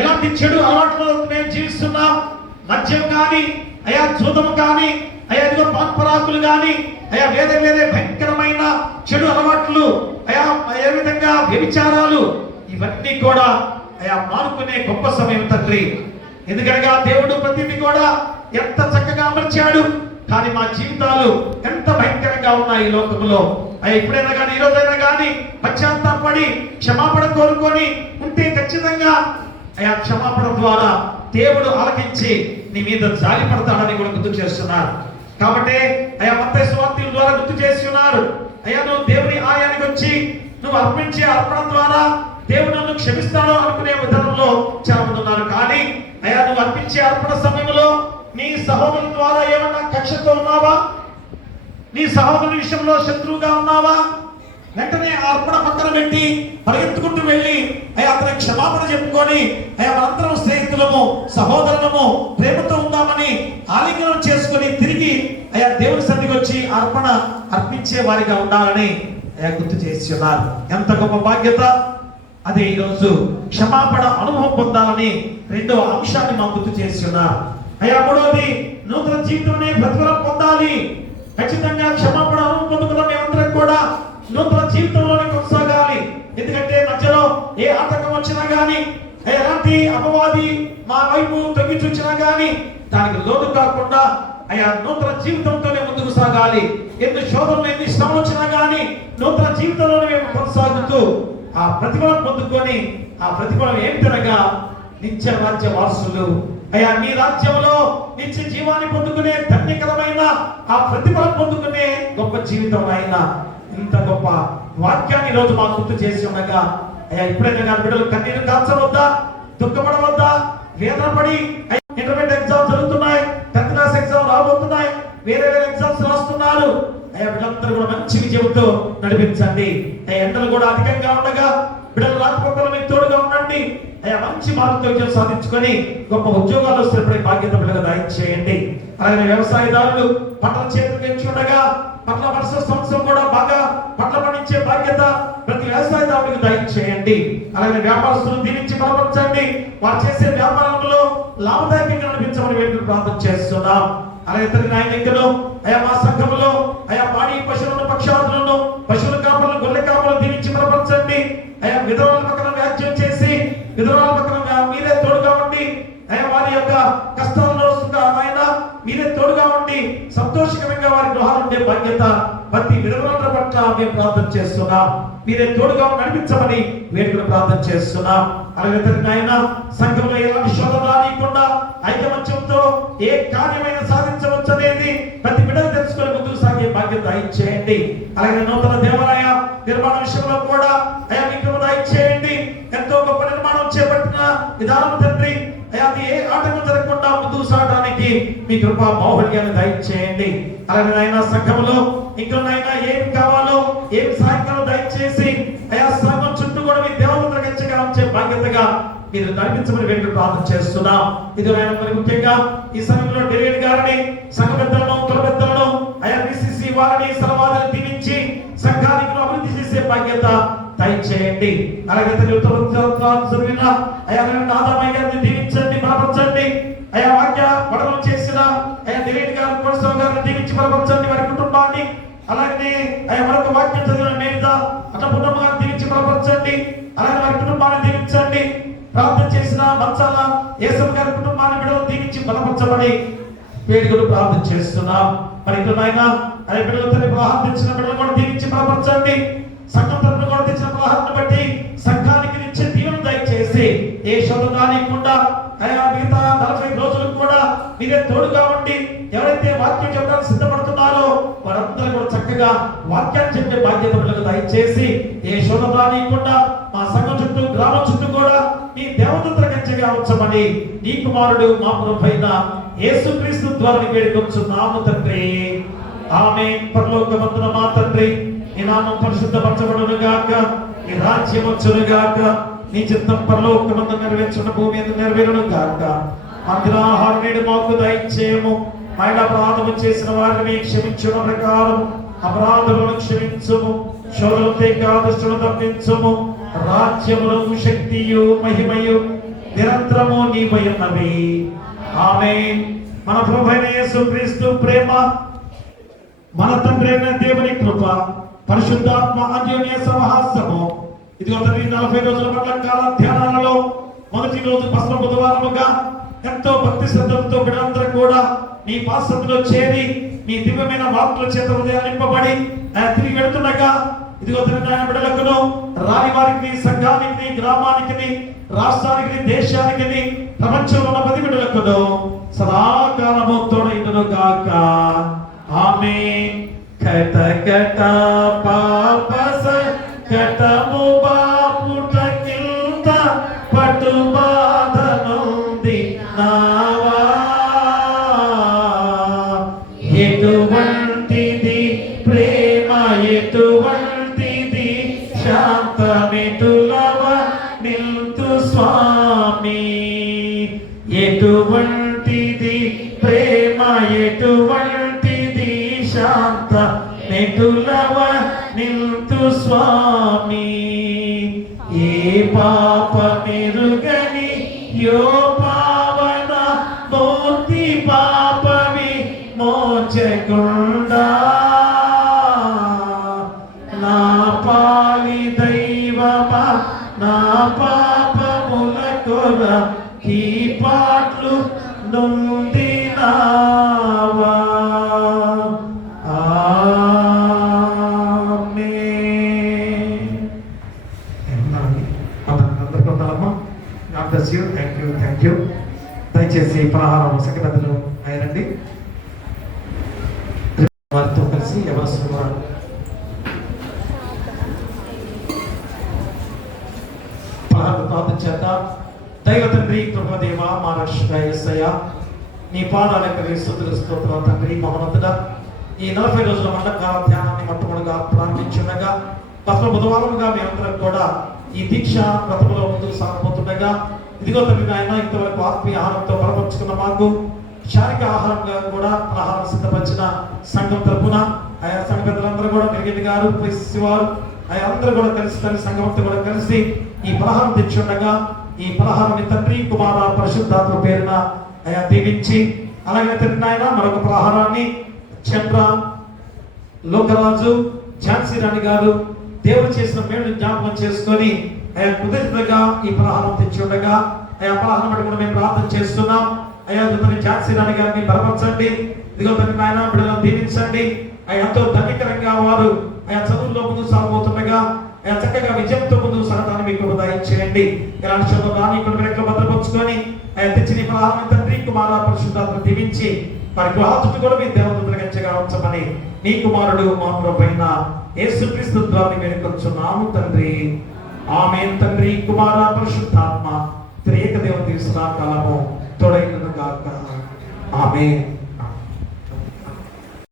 ఎలాంటి చెడు అలవాట్లలో మేము జీవిస్తున్నాం. మద్యం కానీ, అయా జూదం కానీ, అయా ఇదిగో పాన్పరాకులు కానీ, అయా వేరే వేరే భయంకరమైన చెడు అలవాట్లు, అయా ఏ విధంగా వ్యభిచారాలు, ఇవన్నీ కూడా అయా మానుకునే గొప్ప సమయం తండ్రి. ఎందుకనగా దేవుడు ప్రతిదీ కూడా ఎంత చక్కగా అమర్చాడు, కానీ మా జీవితాలు ఎంత భయంకరంగా ఉన్నాయి ఈ లోకంలో. అయ్యా ఎప్పుడైనా కానీ, ఈ రోజైనా కానీ పశ్చాత్తాపడి క్షమాపణ కోరుకొని ఉంటే ఖచ్చితంగా అయా క్షమాపణ ద్వారా దేవుడు ఆలకించి నీ మీద జాలి పడతాడని కూడా గుర్తు చేస్తున్నారు. కాబట్టి అయా మత్తయి సువార్తల ద్వారా గుర్తు చేసి ఉన్నారు. అయ్యా నువ్వు దేవుని ఆలయానికి వచ్చి నువ్వు అర్పించే అర్పణ ద్వారా దేవుడు నన్ను క్షమిస్తాడు అనుకునే విధానంలో చాలా మంది ఉన్నారు. కానీ అయ్యా నువ్వు అర్పించే అర్పణ సమయంలో నీ సహోదరుల ద్వారా ఏమన్నా కక్షతో ఉన్నావా? నీ సహోదరుని విషయంలో శత్రువుగా ఉన్నావా? వెంటనే ఆ అర్పణ పక్కన పెట్టి పరిగెత్తుకుంటూ వెళ్ళి అయ్యా అతని క్షమాపణ చెప్పుకొని అయ్యా మనందరం స్నేహితులము సహోదరులము ప్రేమతో ఉందామని ఆలింగనం చేసుకుని తిరిగి అయ్యా దేవుని సన్నిధికి వచ్చి అర్పణ అర్పించే వారిగా ఉండాలని అయ్యా గుర్తు చేసి ఉన్నారు. ఎంత గొప్ప బాధ్యత అదే. ఈరోజు క్షమాపణ అనుభవం పొందాలని రెండవ అంశాన్ని మాకు గుర్తు చేసి ఉన్నారు. అయ్యా మూడవది, నూతన జీవితంలో ప్రతిఫలం పొందాలి. ఖచ్చితంగా క్షమాపణ అనుభవం పొందుకున్న మేమందరం కూడా నూతన జీవితంలోనే కొనసాగాలి. ఎందుకంటే మధ్యలో ఏ ఆటంకం వచ్చినా గానీ, ఎలాంటి అపవాది మా వైపు తొంగి చూచినా గానీ దానికి లోటు కాకుండా అయ్యా నూతన జీవితంతోనే ముందుకు సాగాలి. ఎన్ని శోధనలు ఎన్ని శ్రమలు వచ్చినా గానీ నూతన జీవితంలోనే మేము కొనసాగుతూ ఆ ప్రతిఫలం పొందుకొని, ఆ ప్రతిఫలం ఏమిటనగా నిత్య రాజ్య వారసులు. అయ్యా నీ రాజ్యంలో నిత్య జీవాన్ని పొందుకునే ధన్యకరమైన ఆ ప్రతిఫలం పొందుకునే గొప్ప జీవితం అయినా ఇంత గొప్ప వాక్యాన్ని రోజు మాకు గుర్తు చేసి ఉండగా అయ్యా ఎప్పుడైనా కానీ బిడ్డలు కన్నీరు కాల్చవద్దా, దుఃఖపడవద్దా, వేదన పడి ఇంటర్మీడియట్ ఎగ్జామ్స్ జరుగుతున్నాయి, 10th క్లాస్ ఎగ్జామ్ రాబోతున్నాయి, వేరే వేరే ఎగ్జామ్స్ రాస్తున్నారు. అయ్యా బిడ్డలందరూ కూడా మంచి విజయంతో నడిపించండి. అయ్యా ఎండలు కూడా అధికంగా ఉండగా బిడ్డలు రాకపోకలు మీకు తోడుగా ఉండండి. అయ్యా మంచి మార్కుతో విజయం సాధించుకొని గొప్ప ఉద్యోగాలు స్థిరపడే బాధ్యత బిడ్డలు దయచేయండి. అలాగే వ్యవసాయదారులు పంటల చేతులకు ఎంచి ఉండగా పంటల వర్ష సంవత్సరం కూడా బాగా పంటలు పండించే బాధ్యత ప్రతి వ్యవసాయదారుడికి దయచేయండి. అలాగే వ్యాపారస్తులు దీవించి బలపరచండి. వారు చేసే వ్యాపారంలో లాభదాయకంగా నడిపించమని వేడుకలు ప్రార్థన చేస్తున్నాం. అలాగే తండ్రి నాయన ఇంకను అయా మా సంఘములో అయా పాడి పశువులను పక్షాదులను పశువుల కాపలను గొర్రె కాపలను దీవించి బలపరచండి. అయా విధవల పక్కన వ్యాజ్యం చేసి విధవల పక్కన మీరే తోడుగా ఉండి అయా వారి యొక్క కష్టాల్లో ఆయన మీరే తోడుగా ఉండి సంతోషకరంగా వారి గృహాలు ఉండే బాధ్యత ప్రతి విధవల పట్ల మేము ప్రార్థన చేస్తున్నాం. మీరే తోడుగా నడిపించమని వేడుకలు ప్రార్థన చేస్తున్నాం. అలాగే తండ్రి నాయన సంఘంలో ఎలాంటి శోధన రానియకుండా ఐకమత్యంతో ఏ కార్యమైనా సాధించవచ్చు అనేది ప్రతి బిడ్డలు తెలుసుకొని ముందుకు సాగే బాధ్యత దయచేయండి. అలాగే నూతన దేవాలయ నిర్మాణ విషయంలో కూడా అయా మీకు దయచేయండి. ఎంతో గొప్ప నిర్మాణం చేపట్టిన విధానం తండ్రి అయా అది ఏ ఆటంకం జరగకుండా ముందుకు సాగడానికి మీ కృపా బాహుళ్యాన్ని దయచేయండి. అలాగే నాయన సంఘంలో ఇంకొనైనా ఏమి కావాలో ఏమి సహాయకాలు దయచేసి అయా సంఘం చుట్టూ కూడా మీ దేవతలకు ఎంచగా ఉంచే బాధ్యతగా మీరు నడిపించమని వేడుకలు ప్రార్థన చేస్తున్నాం. ఇది నాయన మరి ముఖ్యంగా ఈ సమయంలో డేవిడ్ గారిని సంఘ పెద్దలను కుల పెద్దలను అయా BCC వారిని సర్వాధిని దీవించి సంఘానికి అభివృద్ధి చేసే బాధ్యత దయచేయండి. అలాగే చదివిన అయా ఆదామయ్య గారిని దీవించండి, బలపరచండి. అయా వాక్య పడవలు చేసిన అయా డేవిడ్ గారు కోనసీమ గారిని దీవించి బలపరచండి, వారి కుటుంబాన్ని. అలాగే అయా మరొక వాక్యం చదివిన నేత అట్లా కుటుంబ గారిని దీవించి బలపరచండి. అలాగే వారి కుటుంబాన్ని దీవించండి. ప్రార్థన చేసిన మత్సాల యేసప్ప గారి కుటుంబాన్ని బిడ్డలు దీవించి బలపరచమని వేడుకలు ప్రార్థన చేస్తున్నాం. మరి నాయన అదే బిడ్డల తల్లి ప్రహారం తెచ్చిన బిడ్డలు కూడా దీవించి బలపరచండి. సంఘం తరపున కూడా తెచ్చిన ప్రహారాన్ని బట్టి సంఘానికి నిత్య దీవెన దయచేసి ఏ శోధన రానియకుండా అయా మిగతా 40 రోజులకు కూడా మీరే తోడుగా ఉండి ఎవరైతే వాక్యం చెప్పడానికి సిద్ధపడుతున్నారో వారందరూ కూడా చక్కగా వాక్యాన్ని చెప్పే బాధ్యత బిడ్డలకు దయచేసి ఏ శోధన రానియకుండా మా సంఘం చుట్టూ గ్రామం చుట్టూ కూడా మీ దేవదూతల కంచెగా ఉంచమని నీ కుమారుడు మా ప్రభువైన యేసుక్రీస్తు ద్వారా వేడుకొంచున్నాము తండ్రి. ఆమేన్. పరలోకమందున మా తండ్రి, నీ నామం పరిశుద్ధపరచబడును గాక, నీ రాజ్యం వచ్చును గాక, నీ చిత్తం పరలోకమందు నెరవేర్చున్న భూమి మీద నెరవేరును గాక. మందిరాహారం నేడు మాకు దయచేయము. ఆయన అపరాధము చేసిన వారిని క్షమించిన ప్రకారం అపరాధములను క్షమించుము. శోధనతో దుష్టులను తప్పించుము. రాజ్యమును శక్తియు మహిమయు నిరంతరము నీవై ఉన్నవి. ఆమేన్. మన ప్రభువైన యేసుక్రీస్తు ప్రేమ, మన తండ్రి అయిన దేవుని కృప, పరిశుద్ధాత్మ అన్యోన్య సహవాసము ఇదిగో తండ్రి 40 రోజుల మండల కాల ధ్యానాలలో మొదటి రోజు పస్మ బుధవారముగా ఎంతో భక్తి శ్రద్ధలతో బిడ్డలందరూ కూడా నీ పాసంలో చేరి నీ దివ్యమైన వాక్కుల చేత హృదయాలు నింపబడి తిరిగి వెళుతుండగా ఇదిగో తండ్రి ఆయన బిడ్డలకును రాని వారికి, సంఘానికి, గ్రామానికి, రాష్ట్రానికి, దేశానికి, ప్రపంచంలో ఉన్న ప్రతి బిడ్డలకును సదాకాలము తోడైండును గాక. ఆమేన్. కట కట పాపస కటము బాపుట కింద పటు బాధనుంది నావా. ఎటువంటిది ప్రేమ, ఎటువంటిది శాంతమిటులవ నిల్తు స్వామి. ఎటువంటిది ప్రేమ, ఎటువంటిది శాంత నెటులవ నిల్తు స్వామి. ఏ పాప మెరుగని యో పావన మూర్తి పాపవి మోచకుండా నా పాలి దైవమా నా పాపముల కొర ఈ పాటలు నొందినావా. Thank you. దయచేసి పలహారం సంఖ్యలు అయ్యారండి. వారితో కలిసి ఎవరు పలహారం ప్రార్థన చేద్దాం. దైవ తండ్రి, కృపదేవ, మా రక్షక యేసయ్య, నీ పాదాలకు స్తుతులు స్తోత్రాలు తండ్రి. మహోన్నతుడా, ఈ 40 రోజుల మండకాల ధ్యానాన్ని మొట్టమొదటిగా ప్రారంభించుండగా పస్మ బుధవారముగా మేమందరం కూడా ఈ దీక్ష వ్రతములో ముందుకు సాగబోతుండగా ఇదిగో తండ్రి నాయన ఇంతవరకు ఆత్మీయ ఆహారంతో బలపరుచుకున్న మాకు శారీరక ఆహారంగా కూడా ఆహారం సిద్ధపరిచిన సంఘం తరపున ఆయా సంఘ పెద్దలందరూ కూడా నిర్గతి గారు, వారు ఆయా అందరూ కూడా కలిసి తల్లి సంఘంతో కూడా కలిసి ఈ పలహారం తెచ్చుండగా ఈ పలహారాన్ని తండ్రి, కుమార, పరిశుద్ధాత్మ పేరున ఆయా దీవించి అలాగే తండ్రి నాయన మరొక పలహారాన్ని చంద్ర, లోకరాజు, ఝాన్సీ రాణి గారు దేవుడు చేసిన మేలు జ్ఞాపకం చేసుకొని ఆయా కృతజ్ఞతగా ఈ పలహారం తెచ్చి ఉండగా ఆయా పలహారం బట్టి కూడా మేము ప్రార్థన చేస్తున్నాం. అయ్యా ఝాన్సీ రాణి గారిని బలపరచండి. ఇదిగో తండ్రి నాయన బిడ్డలను దీవించండి. అయ్యా ఎంతో ధన్యకరంగా వారు ఆయా చదువుల్లో ముందుకు సాగబోతుండగా ఆయా చక్కగా విజయంతో ముందుకు సాగటాన్ని మీకు దయచేయండి. ఇలాంటి చదువు రాని కొన్ని రెక్కలు భద్రపరుచుకొని ఆయన తెచ్చిన పలహారం తండ్రి, కుమార, పరిశుద్ధాత్మ దీవించి వారి గృహాచుట్టు కూడా మీ దేవతలు గంచగా ఉంచమని నీ కుమారుడు మా ప్రభువైన యేసుక్రీస్తు ద్వారా వేడుకొంచున్నాము తండ్రి. ఆమేన్. తండ్రి, కుమార, పరిశుద్ధాత్మ త్రియేక దేవత సదాకాలము తోడైనను గాక. ఆమేన్.